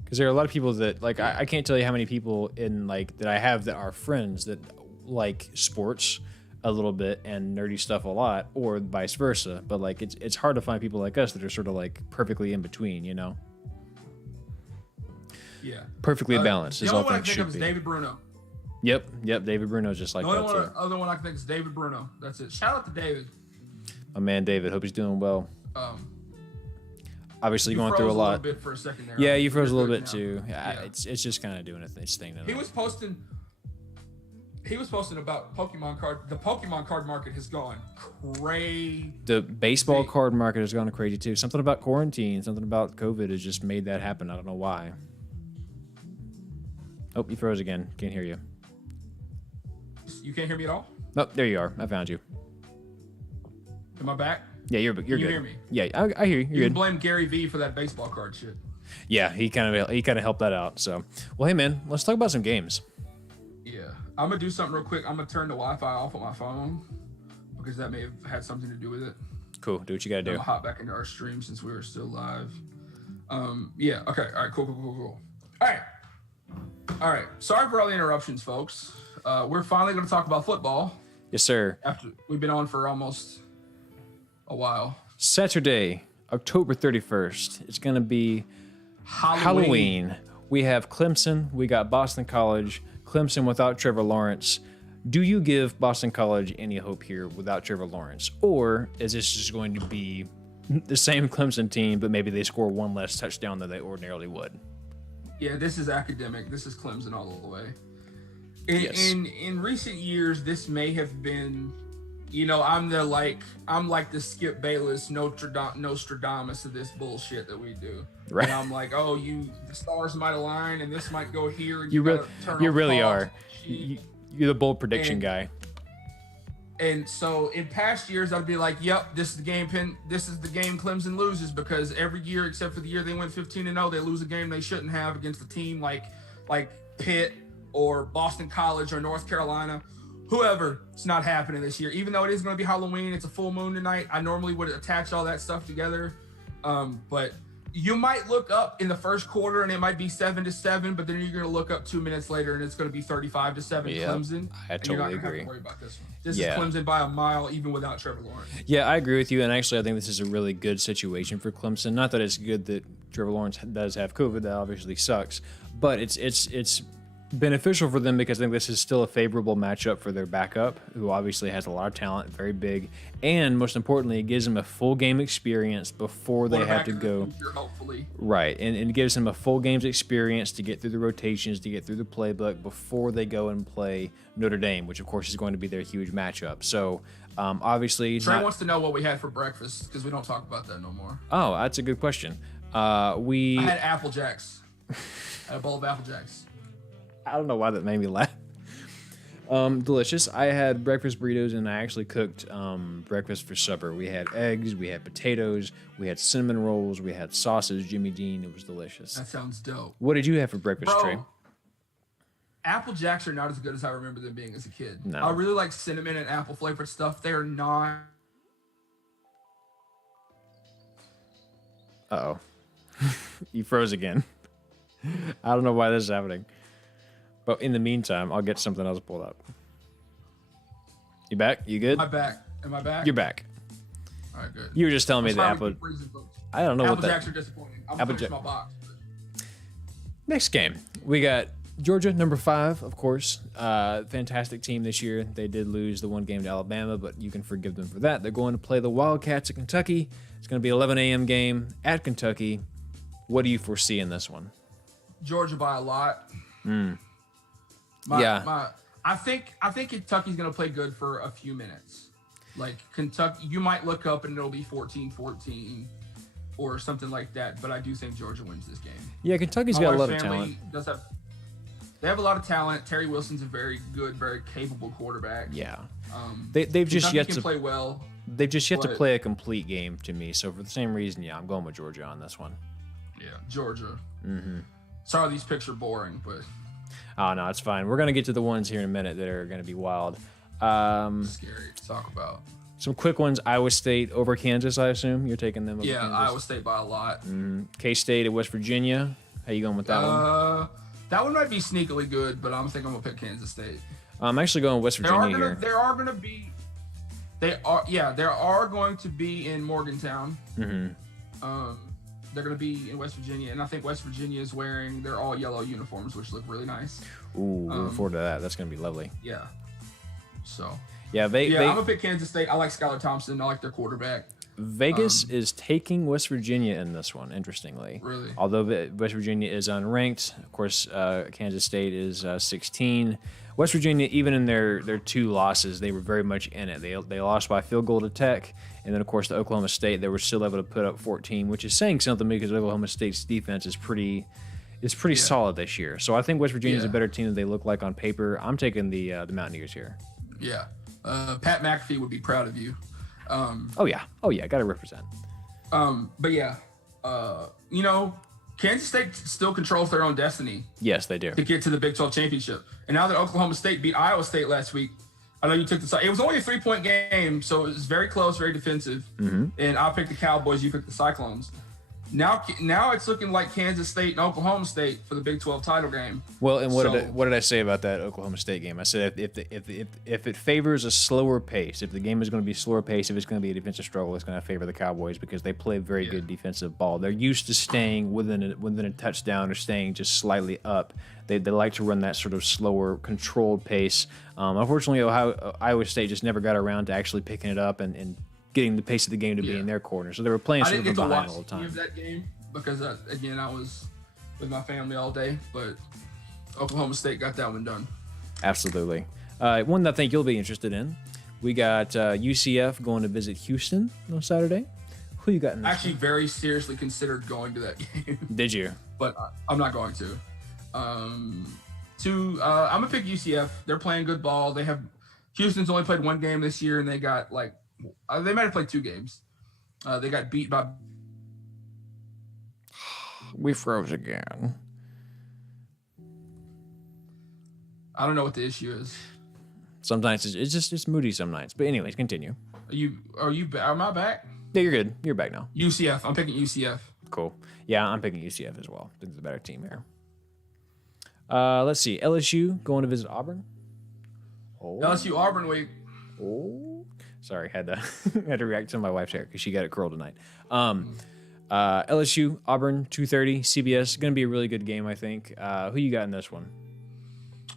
Because there are a lot of people that like I can't tell you how many people in like that I have that are friends that like sports a little bit and nerdy stuff a lot, or vice versa. But like it's hard to find people like us that are sort of like perfectly in between, you know? Yeah. Perfectly balanced is all things should be. The only one I can think of is David Bruno. Yep. David Bruno's just like that too. The other one I can think is David Bruno. That's it. Shout out to David. My man David. Hope he's doing well. Obviously going through a lot. You froze a little bit for a second there. Yeah, you froze a little bit too. Yeah. It's just kind of doing its thing now. He was posting about Pokemon card. The Pokemon card market has gone crazy. The baseball card market has gone crazy too. Something about quarantine, something about COVID has just made that happen. I don't know why. Oh, you froze again. Can't hear you. You can't hear me at all? Oh, there you are. I found you. Am I back? Yeah, you're good. You hear me? Yeah, I hear you. You're you can good. blame Gary V for that baseball card shit. Yeah, he kind of helped that out. So, well, hey man, let's talk about some games. Yeah, I'm gonna do something real quick. I'm gonna turn the Wi-Fi off on my phone because that may have had something to do with it. Cool. Do what you gotta do. I'm gonna hop back into our stream since we were still live. Yeah. Okay. All right. Cool. All right. Sorry for all the interruptions, folks. We're finally gonna talk about football. Yes, sir. After we've been on for almost a while. Saturday, October 31st. It's gonna be Halloween. We have Clemson. We got Boston College. Clemson without Trevor Lawrence. Do you give Boston College any hope here without Trevor Lawrence? Or is this just going to be the same Clemson team, but maybe they score one less touchdown than they ordinarily would? Yeah, this is academic. This is Clemson all the way. Yes. In recent years, this may have been, I'm like the Skip Bayless Nostradamus of this bullshit that we do. Right. And I'm like, the stars might align and this might go here. And you really are. You're the bold prediction guy. And so in past years, I'd be like, yep, this is the game Clemson loses, because every year except for the year they went 15-0, they lose a game they shouldn't have against a team like Pitt or Boston College or North Carolina. Whoever, it's not happening this year. Even though it is going to be Halloween, it's a full moon tonight. I normally would attach all that stuff together. But you might look up in the first quarter and it might be 7-7, but then you're going to look up 2 minutes later and it's going to be 35-7 Clemson. I totally agree. Have to worry about this one. This is Clemson by a mile, even without Trevor Lawrence. Yeah, I agree with you. And actually, I think this is a really good situation for Clemson. Not that it's good that Trevor Lawrence does have COVID. That obviously sucks. But it's beneficial for them because I think this is still a favorable matchup for their backup, who obviously has a lot of talent, very big, and most importantly, it gives them a full game experience before they have to go. Hopefully. Right, and it gives them a full game's experience to get through the rotations, to get through the playbook before they go and play Notre Dame, which of course is going to be their huge matchup. So obviously, Trey wants to know what we had for breakfast because we don't talk about that no more. Oh, that's a good question. I had Apple Jacks. I had a bowl of Apple Jacks. I don't know why that made me laugh. Delicious. I had breakfast burritos and I actually cooked breakfast for supper. We had eggs, we had potatoes, we had cinnamon rolls, we had sausage, Jimmy Dean. It was delicious. That sounds dope. What did you have for breakfast, Trey? Apple Jacks are not as good as I remember them being as a kid. No. I really like cinnamon and apple flavored stuff. They are not. Uh-oh. You froze again. I don't know why this is happening. But in the meantime, I'll get something else pulled up. You back? You good? Am I back? You're back. All right, good. You were just telling me the Apple. I don't know Apple what that. Jacks are disappointing. I'm gonna finish my box. Next game, we got Georgia, number 5, of course. Fantastic team this year. They did lose the one game to Alabama, but you can forgive them for that. They're going to play the Wildcats of Kentucky. It's going to be an 11 a.m. game at Kentucky. What do you foresee in this one? Georgia by a lot. I think Kentucky's going to play good for a few minutes. Like Kentucky, you might look up and it'll be 14-14 or something like that. But I do think Georgia wins this game. Yeah, Kentucky's got a lot of talent. They have a lot of talent. Terry Wilson's a very good, very capable quarterback. Yeah, they've just yet to play well. They've just yet to play a complete game to me. So for the same reason, I'm going with Georgia on this one. Yeah, Georgia. Sorry, these picks are boring, but. Oh, no, it's fine. We're going to get to the ones here in a minute that are going to be wild. Scary to talk about. Some quick ones. Iowa State over Kansas, I assume. You're taking them over Kansas? Iowa State by a lot. K-State at West Virginia. How you going with that one? That one might be sneakily good, but I'm thinking I'm going to pick Kansas State. I'm actually going West Virginia here. There are going to be in Morgantown. They're going to be in West Virginia, and I think West Virginia is wearing their all yellow uniforms, which look really nice. Ooh, looking forward to that. That's going to be lovely. Yeah. So. Yeah, I'm going to pick Kansas State. I like Skylar Thompson. I like their quarterback. Vegas is taking West Virginia in this one, interestingly. Really? Although West Virginia is unranked. Of course, Kansas State is 16. West Virginia, even in their 2 losses, they were very much in it. They lost by field goal to Tech. And then, of course, to Oklahoma State, they were still able to put up 14, which is saying something because Oklahoma State's defense is pretty solid this year. So I think West Virginia is a better team than they look like on paper. I'm taking the Mountaineers here. Yeah. Pat McAfee would be proud of you. Oh yeah, got to represent. But yeah, Kansas State still controls their own destiny. Yes, they do. To get to the Big 12 championship. And now that Oklahoma State beat Iowa State last week, I know you took the side. It was only a 3-point game, so it was very close, very defensive. And I picked the Cowboys, you picked the Cyclones. Now it's looking like Kansas State and Oklahoma State for the Big 12 title game. Well, and what did I say about that Oklahoma State game? I said if it favors a slower pace, if the game is going to be slower pace, if it's going to be a defensive struggle, it's going to favor the Cowboys because they play very good defensive ball. They're used to staying within a touchdown or staying just slightly up. They like to run that sort of slower, controlled pace. Unfortunately, Iowa State just never got around to actually picking it up and getting the pace of the game to be in their corner. So they were playing sort of behind all the time. I didn't get to watch that game because, again, I was with my family all day. But Oklahoma State got that one done. Absolutely. One that I think you'll be interested in. We got UCF going to visit Houston on Saturday. Who you got in this I actually very seriously considered going to that game. Did you? But I'm not going to. I'm going to pick UCF. They're playing good ball. Houston's only played one game this year, and they got they might have played 2 games. They got beat by. We froze again. I don't know what the issue is. Sometimes it's moody some nights. But anyways, continue. Am I back? Yeah, you're good. You're back now. UCF. I'm picking UCF. Cool. Yeah, I'm picking UCF as well. I think it's a better team here. Let's see. LSU going to visit Auburn. LSU Auburn week. Oh, sorry. Had to react to my wife's hair because she got it curled tonight. LSU Auburn 2:30 CBS. Going to be a really good game, I think. Who you got in this one?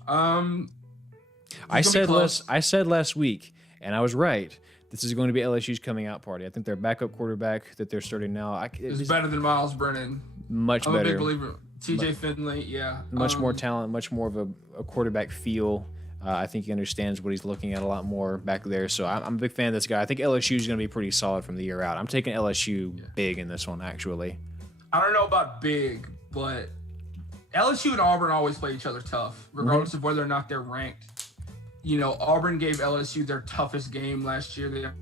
I said last week, and I was right. This is going to be LSU's coming out party. I think their backup quarterback that they're starting now is better than Miles Brennan. Much better. I'm a big believer. TJ Finley, yeah. Much more talent, much more of a quarterback feel. I think he understands what he's looking at a lot more back there. So I'm a big fan of this guy. I think LSU is going to be pretty solid from the year out. I'm taking LSU big in this one, actually. I don't know about big, but LSU and Auburn always play each other tough, regardless of whether or not they're ranked. Auburn gave LSU their toughest game last year. They had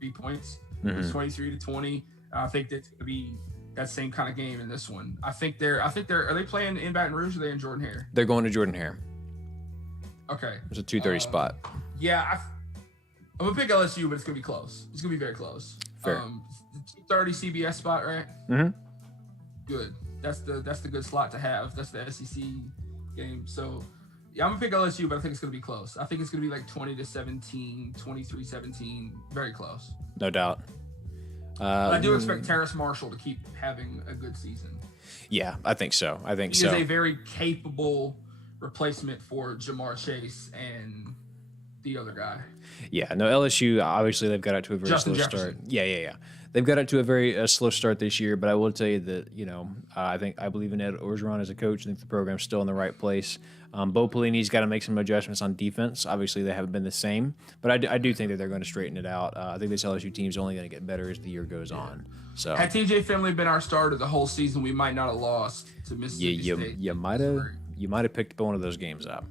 3 points. It was 23-20. I think that's going to be that same kind of game in this one. Are they playing in Baton Rouge or are they in Jordan Hare? They're going to Jordan Hare. Okay. It's a 2:30 spot. Yeah, I'm going to pick LSU, but it's going to be close. It's going to be very close. Fair. 2:30 CBS spot, right? Mm-hmm. Good. That's the good slot to have. That's the SEC game. So, yeah, I'm going to pick LSU, but I think it's going to be close. I think it's going to be like 20-17, 23-17. Very close. No doubt. But I do expect Terrace Marshall to keep having a good season. Yeah, I think so. He is a very capable replacement for Jamar Chase and the other guy. Yeah, no, LSU, obviously they've got out to a very slow start. Yeah. They've got out to a very slow start this year, but I will tell you that, I believe in Ed Orgeron as a coach. I think the program's still in the right place. Bo Pelini's got to make some adjustments on defense. Obviously, they haven't been the same, but I do think that they're going to straighten it out. I think this LSU team's only going to get better as the year goes on. So had TJ Finley been our starter the whole season, we might not have lost to Mississippi State. You might have picked one of those games up.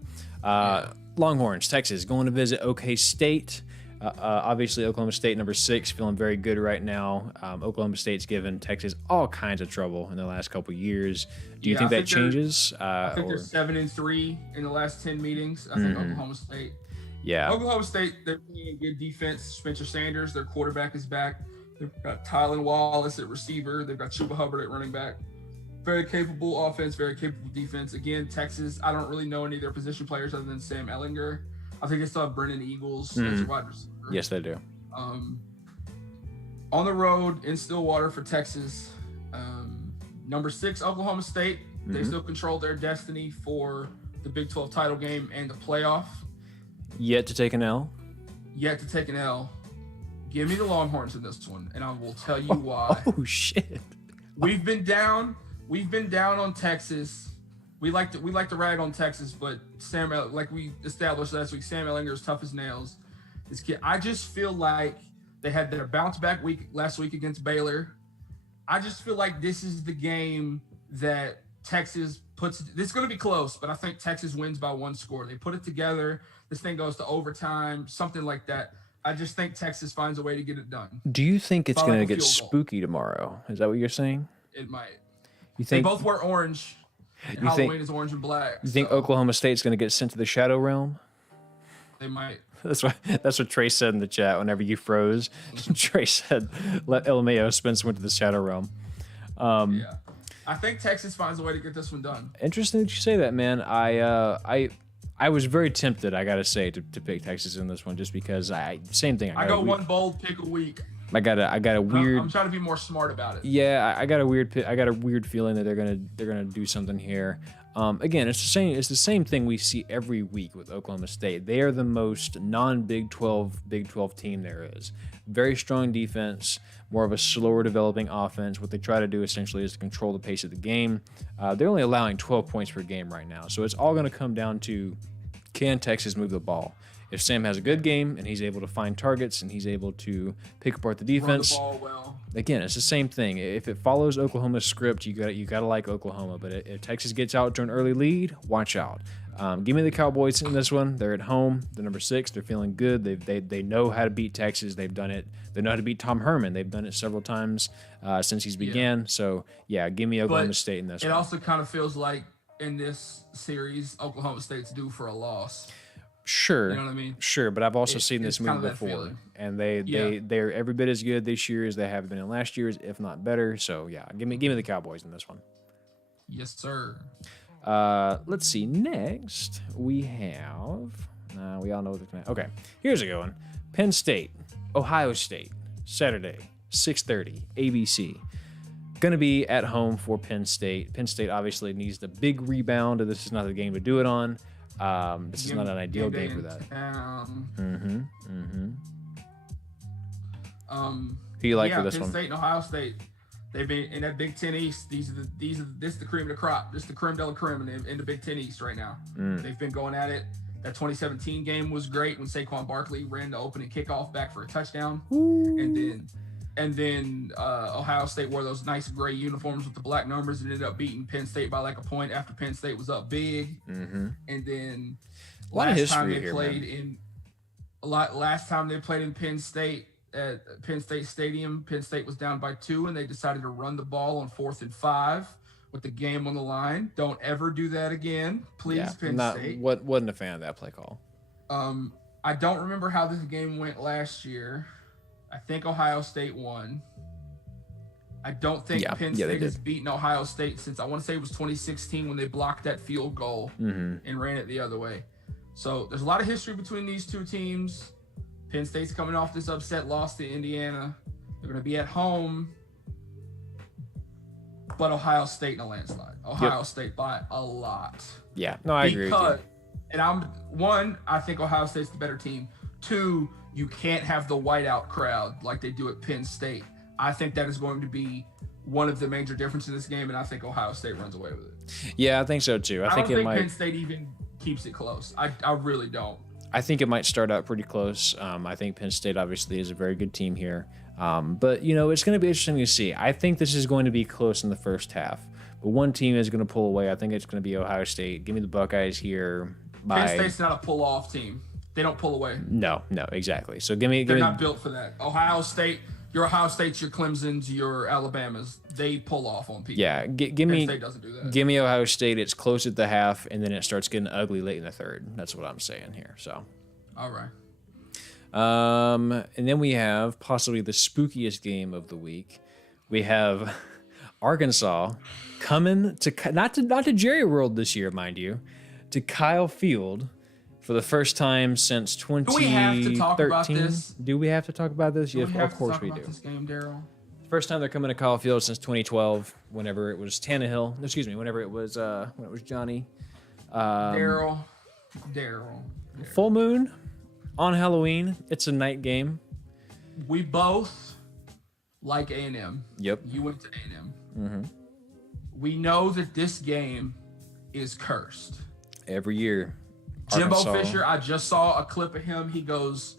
Longhorns, Texas, going to visit OK State. Obviously, Oklahoma State, number 6, feeling very good right now. Oklahoma State's given Texas all kinds of trouble in the last couple of years. Do you think that changes? I think they're 7-3 in the last 10 meetings. I think Oklahoma State. Yeah. Oklahoma State, they're playing good defense. Spencer Sanders, their quarterback, is back. They've got Tylan Wallace at receiver. They've got Chuba Hubbard at running back. Very capable offense, very capable defense. Again, Texas, I don't really know any of their position players other than Sam Ehlinger. I think they still have Brennan Eagles as a wide receiver. Yes, they do. On the road in Stillwater for Texas. Number 6, Oklahoma State. They still control their destiny for the Big 12 title game and the playoff. Yet to take an L. Give me the Longhorns in this one, and I will tell you why. Oh, shit. We've been down on Texas. We like to rag on Texas, but like we established last week, Sam Ehlinger is tough as nails. This kid, I just feel like they had their bounce back week last week against Baylor. I just feel like this is the game that Texas puts. This is going to be close, but I think Texas wins by 1 score. They put it together. This thing goes to overtime, something like that. I just think Texas finds a way to get it done. Do you think it's going to get spooky tomorrow? Is that what you're saying? It might. You They think both wear orange. And Halloween is orange and black. You think Oklahoma State's going to get sent to the Shadow Realm? They might. That's what Trey said in the chat whenever you froze. Trey said, let LMAO Spence went to the Shadow Realm. Yeah. I think Texas finds a way to get this one done. Interesting that you say that, man. I was very tempted, I got to say, to pick Texas in this one just because same thing. I go one bold pick a week. I got a weird. I'm trying to be more smart about it. Yeah, I got a weird feeling that they're gonna do something here. Again, it's the same thing we see every week with Oklahoma State. They are the most non-Big 12 team there is. Very strong defense, more of a slower developing offense. What they try to do essentially is to control the pace of the game. They're only allowing 12 points per game right now, so it's all going to come down to, can Texas move the ball? If Sam has a good game and he's able to find targets and he's able to pick apart the defense, run the ball well. Again, it's the same thing. If it follows Oklahoma's script, you gotta like Oklahoma. But if Texas gets out to an early lead, watch out. Give me the Cowboys in this one. They're at home. They're number 6. They're feeling good. They know how to beat Texas. They've done it. They know how to beat Tom Herman. They've done it several times since he's began. Yeah. So yeah, give me Oklahoma State in this one. It also kind of feels like in this series, Oklahoma State's due for a loss. Sure, you know what I mean. Sure, but I've also seen this movie before, and they're every bit as good this year as they have been in last year's, if not better. So yeah, give me the Cowboys in this one. Yes, sir. Let's see. Next we have. We all know what the okay. Here's a good one. Penn State, Ohio State, Saturday, 6:30, ABC. Going to be at home for Penn State. Penn State obviously needs the big rebound. This is not the game to do it on. This is not an ideal game for that. Who you like for this Penn one? State and Ohio State. They've been in that Big Ten East. This is the cream of the crop. This is the creme de la creme in the Big Ten East right now. They've been going at it. That 2017 game was great when Saquon Barkley ran the opening kickoff back for a touchdown. And then Ohio State wore those nice gray uniforms with the black numbers and ended up beating Penn State by like a point after Penn State was up big. And then last time they played in Penn State at Penn State Stadium, Penn State was down by 2 and they decided to run the ball on 4th and 5 with the game on the line. Don't ever do that again, please, Penn State. Wasn't a fan of that play call. I don't remember how this game went last year. I think Ohio State won. I don't think Penn State has beaten Ohio State since, I want to say it was 2016 when they blocked that field goal and ran it the other way. So there's a lot of history between these two teams. Penn State's coming off this upset loss to Indiana. They're going to be at home. But Ohio State in a landslide. Ohio State by a lot. Yeah, no, I agree with you. And I think Ohio State's the better team. 2, you can't have the whiteout crowd like they do at Penn State. I think that is going to be one of the major differences in this game, and I think Ohio State runs away with it. Yeah, I think so too. I don't think Penn State even keeps it close. I really don't. I think it might start out pretty close. I think Penn State obviously is a very good team here. But, it's going to be interesting to see. I think this is going to be close in the first half. But one team is going to pull away. I think it's going to be Ohio State. Give me the Buckeyes here. Penn State's not a pull-off team. They don't pull away. No, exactly. So they're not built for that. Ohio State, your Ohio States, your Clemsons, your Alabamas, they pull off on people. Yeah, Penn State doesn't do that. Give me Ohio State. It's close at the half, and then it starts getting ugly late in the third. That's what I'm saying here. So, all right. And then we have possibly the spookiest game of the week. We have Arkansas coming to not to Jerry World this year, mind you, to Kyle Field. For the first time since 2013. Do we have to talk about this? Do we have to talk about this? Yes, of course we do. This game, Daryl. First time they're coming to Kyle Field since 2012. Whenever it was Tannehill. Whenever it was Johnny. Daryl. Full moon on Halloween. It's a night game. We both like A&M. Yep. You went to A&M. We know that this game is cursed. Every year. Jimbo Fisher, I just saw a clip of him. He goes,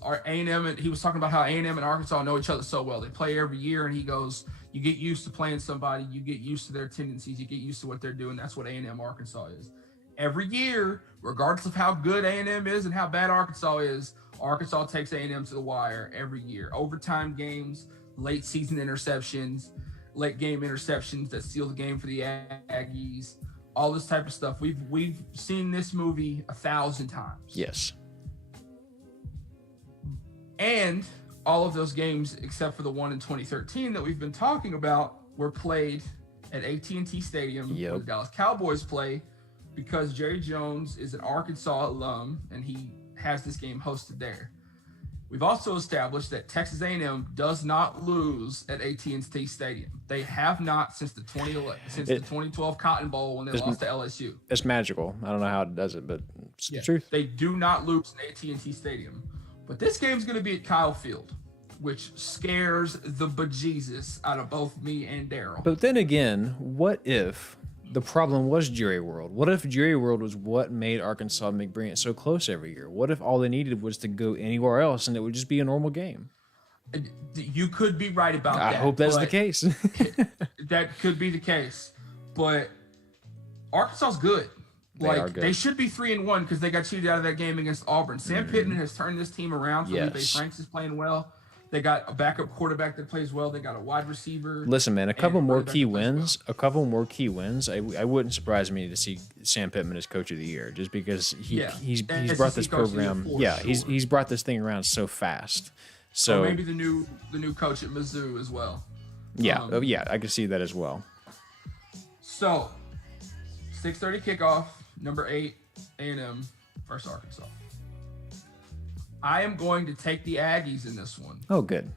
our A&M, and he was talking about how A&M and Arkansas know each other so well. They play every year, and he goes, you get used to playing somebody, you get used to their tendencies, you get used to what they're doing. That's what A&M Arkansas is. Every year, regardless of how good A&M is and how bad Arkansas is, Arkansas takes A&M to the wire every year. Overtime games, late season interceptions. late game interceptions that seal the game for the Aggies, all this type of stuff. We've seen this movie 1,000 times. Yes. And all of those games, except for the one in 2013 that we've been talking about, were played at AT&T Stadium where the Dallas Cowboys play, because Jerry Jones is an Arkansas alum and he has this game hosted there. We've also established that Texas A&M does not lose at AT&T Stadium. They have not since the 2012 Cotton Bowl when they lost to LSU. It's magical. I don't know how it does it, but it's the truth. They do not lose in AT&T Stadium. But this game's going to be at Kyle Field, which scares the bejesus out of both me and Daryl. But then again, what if the problem was Jerry World? What if Jerry World was what made Arkansas bring it so close every year? What if all they needed was to go anywhere else and it would just be a normal game? You could be right about that. I hope that's the case. That could be the case. But Arkansas's good. They should be 3-1 because they got cheated out of that game against Auburn. Sam Pittman has turned this team around. Felipe Franks is playing well. They got a backup quarterback that plays well. They got a wide receiver. Listen, man, a couple more key wins. I wouldn't surprise me to see Sam Pittman as coach of the year, just because he's brought this program. He's brought this thing around so fast. So or maybe the new coach at Mizzou as well. I can see that as well. So 6:30 kickoff. Number 8, A&M versus Arkansas. I am going to take the Aggies in this one. Oh, good.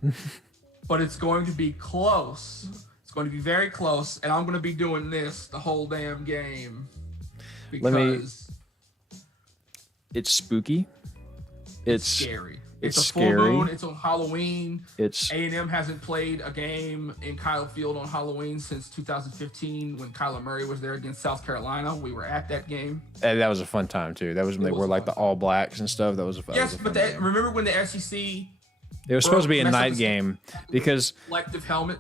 But it's going to be close. It's going to be very close, and I'm going to be doing this the whole damn game because it's spooky. It's scary. It's a scary. Full moon. It's on Halloween. It's A&M hasn't played a game in Kyle Field on Halloween since 2015 when Kyler Murray was there against South Carolina. We were at that game. And that was a fun time too. That was when they wore like the all blacks and stuff. That was a fun. Yes, but remember when the SEC? It was supposed to be a night game because collective helmet.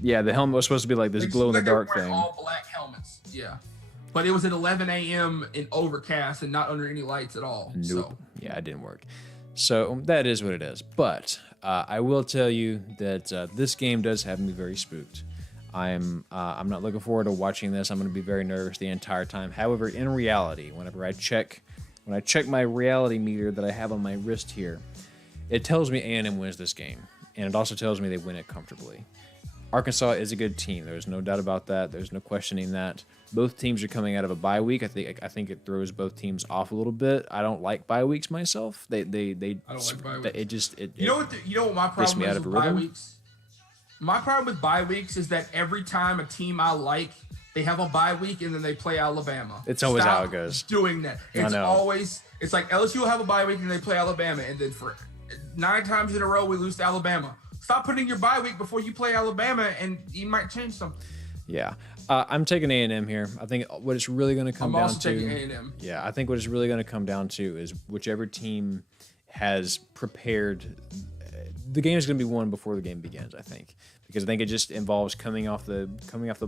Yeah, the helmet was supposed to be like this glow in the dark thing. All black helmets. Yeah. But it was at 11 a.m. in overcast and not under any lights at all. Nope. So. Yeah, it didn't work. So that is what it is. But I will tell you that this game does have me very spooked. I'm not looking forward to watching this. I'm going to be very nervous the entire time. However, in reality, when I check my reality meter that I have on my wrist here, it tells me A&M wins this game, and it also tells me they win it comfortably. Arkansas is a good team. There's no doubt about that. There's no questioning that. Both teams are coming out of a bye week. I think it throws both teams off a little bit. I don't like bye weeks myself. I don't like bye weeks. You know what my problem is with bye weeks? My problem with bye weeks is that every time a team I like, they have a bye week and then they play Alabama. It's always how it goes. Doing that. It's like LSU will have a bye week and they play Alabama, and then for 9 times in a row we lose to Alabama. Stop putting your bye week before you play Alabama, and you might change something. Yeah, I'm taking A&M here. I think what it's really going to come down to. I'm also taking A&M. Yeah, I think what it's really going to come down to is whichever team has prepared. The game is going to be won before the game begins, I think, because I think it just involves coming off the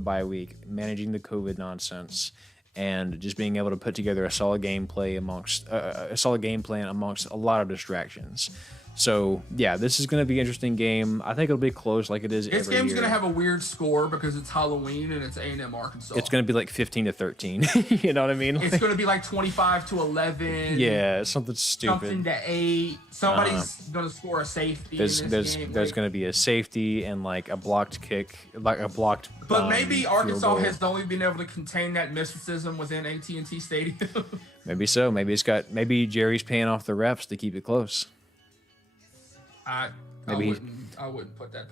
bye week, managing the COVID nonsense, and just being able to put together a solid gameplay amongst a solid game plan amongst a lot of distractions. So, yeah, this is going to be an interesting game. I think it'll be close like it is every year. This game's going to have a weird score because it's Halloween and it's A&M Arkansas. It's going to be like 15-13. You know what I mean? It's going to be like 25-11. Yeah, something stupid. Something to 8. Somebody's going to score a safety in this game. There's going to be a safety and like a blocked kick, like a blocked But maybe Arkansas has only been able to contain that mysticism within AT&T Stadium. Maybe so. Maybe Jerry's paying off the refs to keep it close. I wouldn't put it.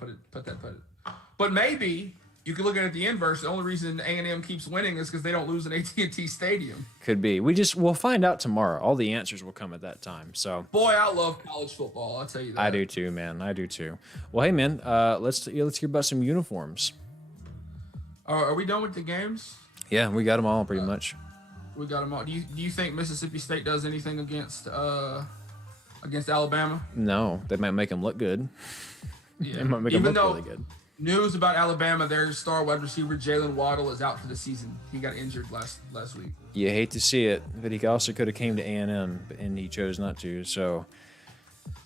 But maybe you could look at it the inverse. The only reason A&M keeps winning is because they don't lose in AT&T Stadium. Could be. We'll find out tomorrow. All the answers will come at that time. So, boy, I love college football. I'll tell you that. I do too, man. I do too. Well, hey, man. Let's hear about some uniforms. Are we done with the games? Yeah, we got them all pretty much. We got them all. Do you think Mississippi State does anything against Alabama? No, they might make them look good. Yeah. They might make them look really good. News about Alabama, their star wide receiver Jalen Waddle is out for the season. He got injured last week. You hate to see it, but he also could have came to A&M, and he chose not to. So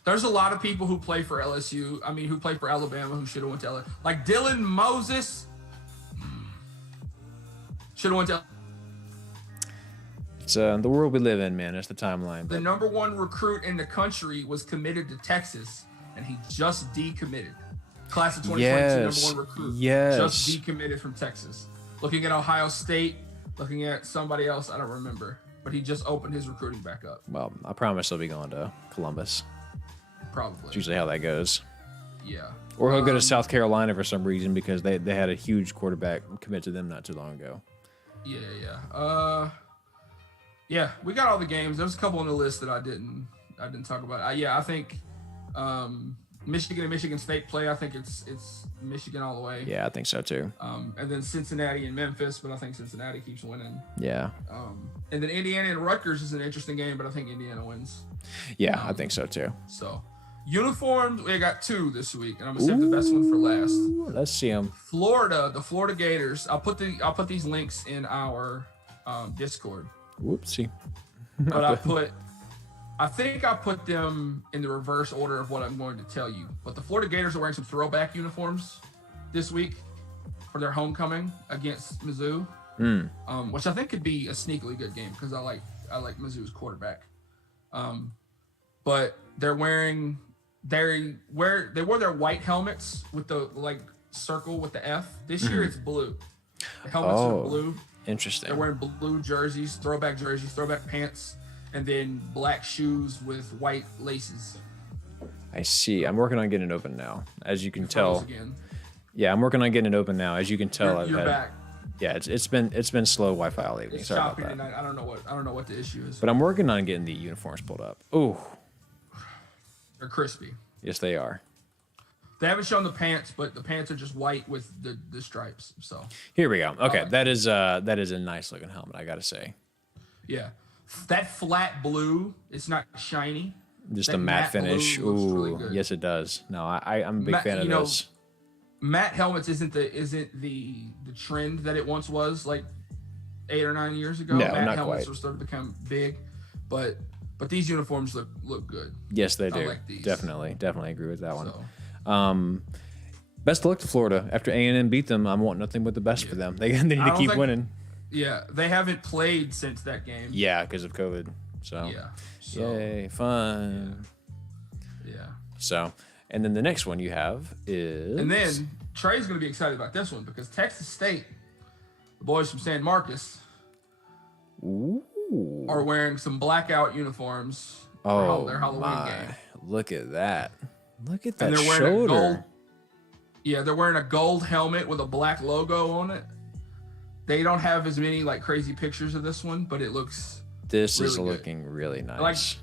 There's a lot of people who play for LSU. I mean, who play for Alabama who should have went to LSU. Like Dylan Moses should have went to. It's the world we live in, man. It's the timeline. The number one recruit in the country was committed to Texas, and he just decommitted. Class of 2022, number one recruit. Just decommitted from Texas. Looking at Ohio State, looking at somebody else, I don't remember. But he just opened his recruiting back up. Well, I promise he'll be going to Columbus. Probably. That's usually how that goes. Yeah. Or he'll go to South Carolina for some reason because they had a huge quarterback commit to them not too long ago. Yeah. Yeah, we got all the games. There's a couple on the list that I didn't talk about. I think Michigan and Michigan State play. I think it's Michigan all the way. Yeah, I think so too. And then Cincinnati and Memphis, but I think Cincinnati keeps winning. Yeah. And then Indiana and Rutgers is an interesting game, but I think Indiana wins. Yeah, I think so too. So uniforms, we got 2 this week, and I'm gonna save the best one for last. Let's see them. The Florida Gators. I'll put these links in our Discord. Whoopsie. But I think I put them in the reverse order of what I'm going to tell you. But the Florida Gators are wearing some throwback uniforms this week for their homecoming against Mizzou, which I think could be a sneakily good game because I like Mizzou's quarterback. But they wore their white helmets with the circle with the F. This year it's blue. The helmets are blue. Interesting. They're wearing blue jerseys, throwback pants, and then black shoes with white laces. I see. I'm working on getting it open now, as you can tell. Yeah, I'm working on getting it open now, as you can tell. You're back. Yeah, it's been slow Wi-Fi lately. It's Sorry about choppy that. tonight. I don't know what the issue is. But I'm working on getting the uniforms pulled up. Ooh, they're crispy. Yes, they are. They haven't shown the pants, but the pants are just white with the stripes. So here we go. Okay, that is a nice looking helmet, I gotta say. Yeah, that flat blue. It's not shiny. Just a matte finish. Ooh, really yes, it does. No, I'm a big fan of those. Matte helmets isn't the trend that it once was, like 8 or 9 years ago. No, matte not helmets quite. were starting to become big, but these uniforms look good. Yes, they do. I like these. Definitely agree with that one. Best of luck to Florida. After A&M beat them, I want nothing but the best for them. They need to keep winning. Yeah, they haven't played since that game. Yeah, because of COVID. So yeah, yay, fun. Yeah. So, and then the next one you have is, and then Trey's gonna be excited about this one because Texas State, the boys from San Marcos, are wearing some blackout uniforms for their Halloween game. Look at that. Look at that and they're wearing shoulder. They're wearing a gold helmet with a black logo on it. They don't have as many crazy pictures of this one, but it looks really looking really nice.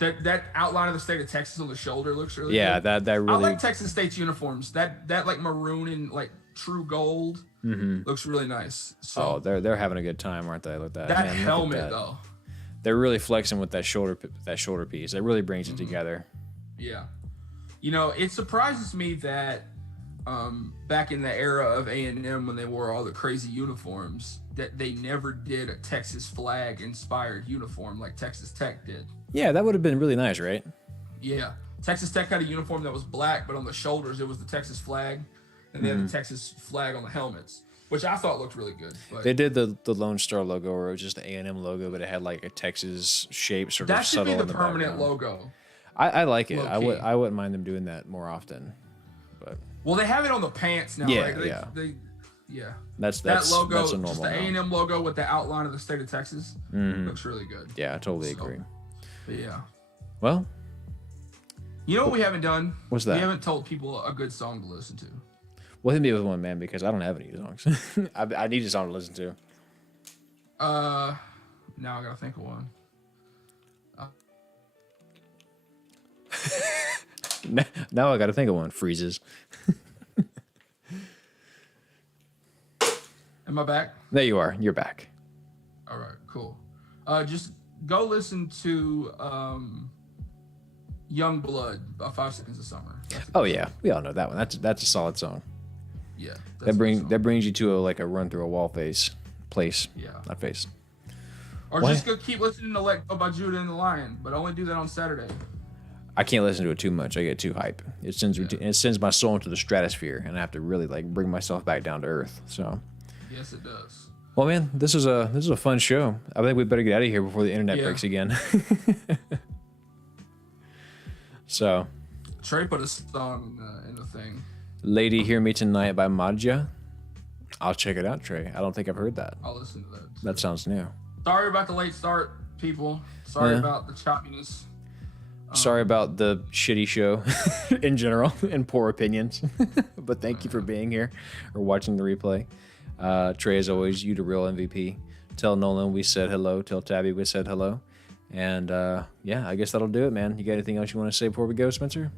That outline of the state of Texas on the shoulder looks really good. Yeah, that really. I like Texas State's uniforms. That maroon and true gold looks really nice. So they're having a good time, aren't they? Look at that. That Man, helmet though. They're really flexing with that shoulder piece. That really brings it together. Yeah. It surprises me that back in the era of A&M when they wore all the crazy uniforms, that they never did a Texas flag inspired uniform like Texas Tech did. Yeah, that would have been really nice, right? Yeah. Texas Tech had a uniform that was black, but on the shoulders it was the Texas flag, and they had the Texas flag on the helmets, which I thought looked really good. But they did the Lone Star logo, or it was just the A&M logo, but it had a Texas shape sort of subtle in the background. That should be the permanent logo. I like it. I wouldn't mind them doing that more often. But well, they have it on the pants now. Yeah, yeah. That's that logo. That's a normal. Just the A&M logo with the outline of the state of Texas looks really good. Yeah, I totally agree. But yeah. Well, you know what we haven't done? What's that? We haven't told people a good song to listen to. Well, hit me with one, man, because I don't have any songs. I need a song to listen to. Now I gotta think of one. Now I gotta think of one. Freezes. Am I back? There you are. You're back. All right, cool. Just go listen to Young Blood by 5 Seconds of Summer. Oh yeah, we all know that one. That's a solid song. Yeah. That brings you to a run through a wall place. Yeah. Not face. Or just go keep listening to Let Go by Judah and the Lion, but only do that on Saturday. I can't listen to it too much. I get too hype. It sends my soul into the stratosphere, and I have to really like bring myself back down to earth. So. Yes, it does. Well, man, this is a fun show. I think we better get out of here before the internet breaks again. So. Trey put a song in the thing. Lady Hear Me Tonight by Madja. I'll check it out, Trey. I don't think I've heard that. I'll listen to that. That sounds new. Sorry about the late start, people. Sorry about the choppiness. Sorry about the shitty show in general and poor opinions. But thank you for being here or watching the replay. Trey, as always, you the real MVP. Tell Nolan we said hello. Tell Tabby we said hello. And yeah, I guess that'll do it, man. You got anything else you want to say before we go, Spencer?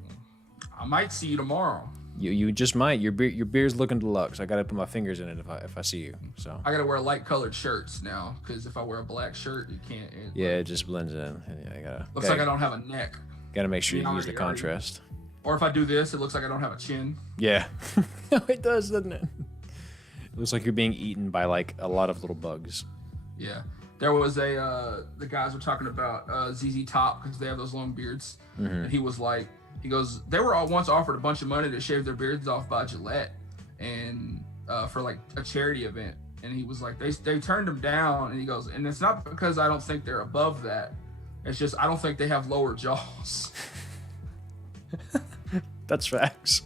I might see you tomorrow. You just might. Your beer's looking deluxe. I gotta put my fingers in it if I see you. So I gotta wear light colored shirts now because if I wear a black shirt, you can't. It just blends in. Yeah, looks like I don't have a neck. Gotta make sure you use the contrast. Or if I do this, it looks like I don't have a chin. Yeah, it does, doesn't it? It looks like you're being eaten by like a lot of little bugs. Yeah, there was the guys were talking about ZZ Top because they have those long beards, and he was like. He goes, they were all once offered a bunch of money to shave their beards off by Gillette and for like a charity event. And he was like, they turned him down. And he goes, and it's not because I don't think they're above that. It's just, I don't think they have lower jaws. That's facts.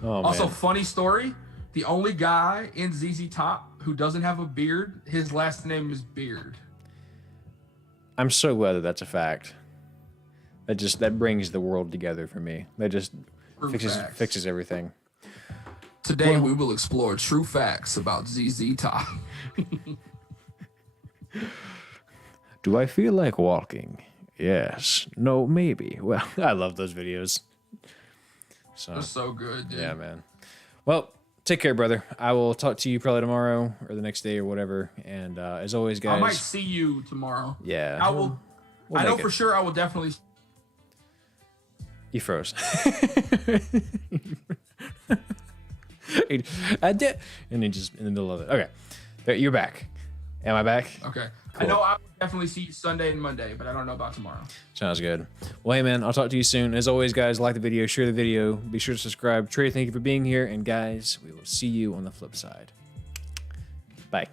Oh, also, man. Funny story. The only guy in ZZ Top who doesn't have a beard, his last name is Beard. I'm so glad that's a fact. That brings the world together for me. That just fixes everything. Today we will explore true facts about ZZ Top. Do I feel like walking? Yes. No, maybe. Well, I love those videos. They're so good, dude. Yeah, man. Well, take care, brother. I will talk to you probably tomorrow or the next day or whatever. And as always, guys. I might see you tomorrow. Yeah. I will. I know for sure I will definitely. You froze. I did. And then just in the middle of it. Okay. You're back. Am I back? Okay. Cool. I know I will definitely see you Sunday and Monday, but I don't know about tomorrow. Sounds good. Well, hey, man, I'll talk to you soon. As always, guys, like the video, share the video. Be sure to subscribe. Trey, thank you for being here. And, guys, we will see you on the flip side. Bye.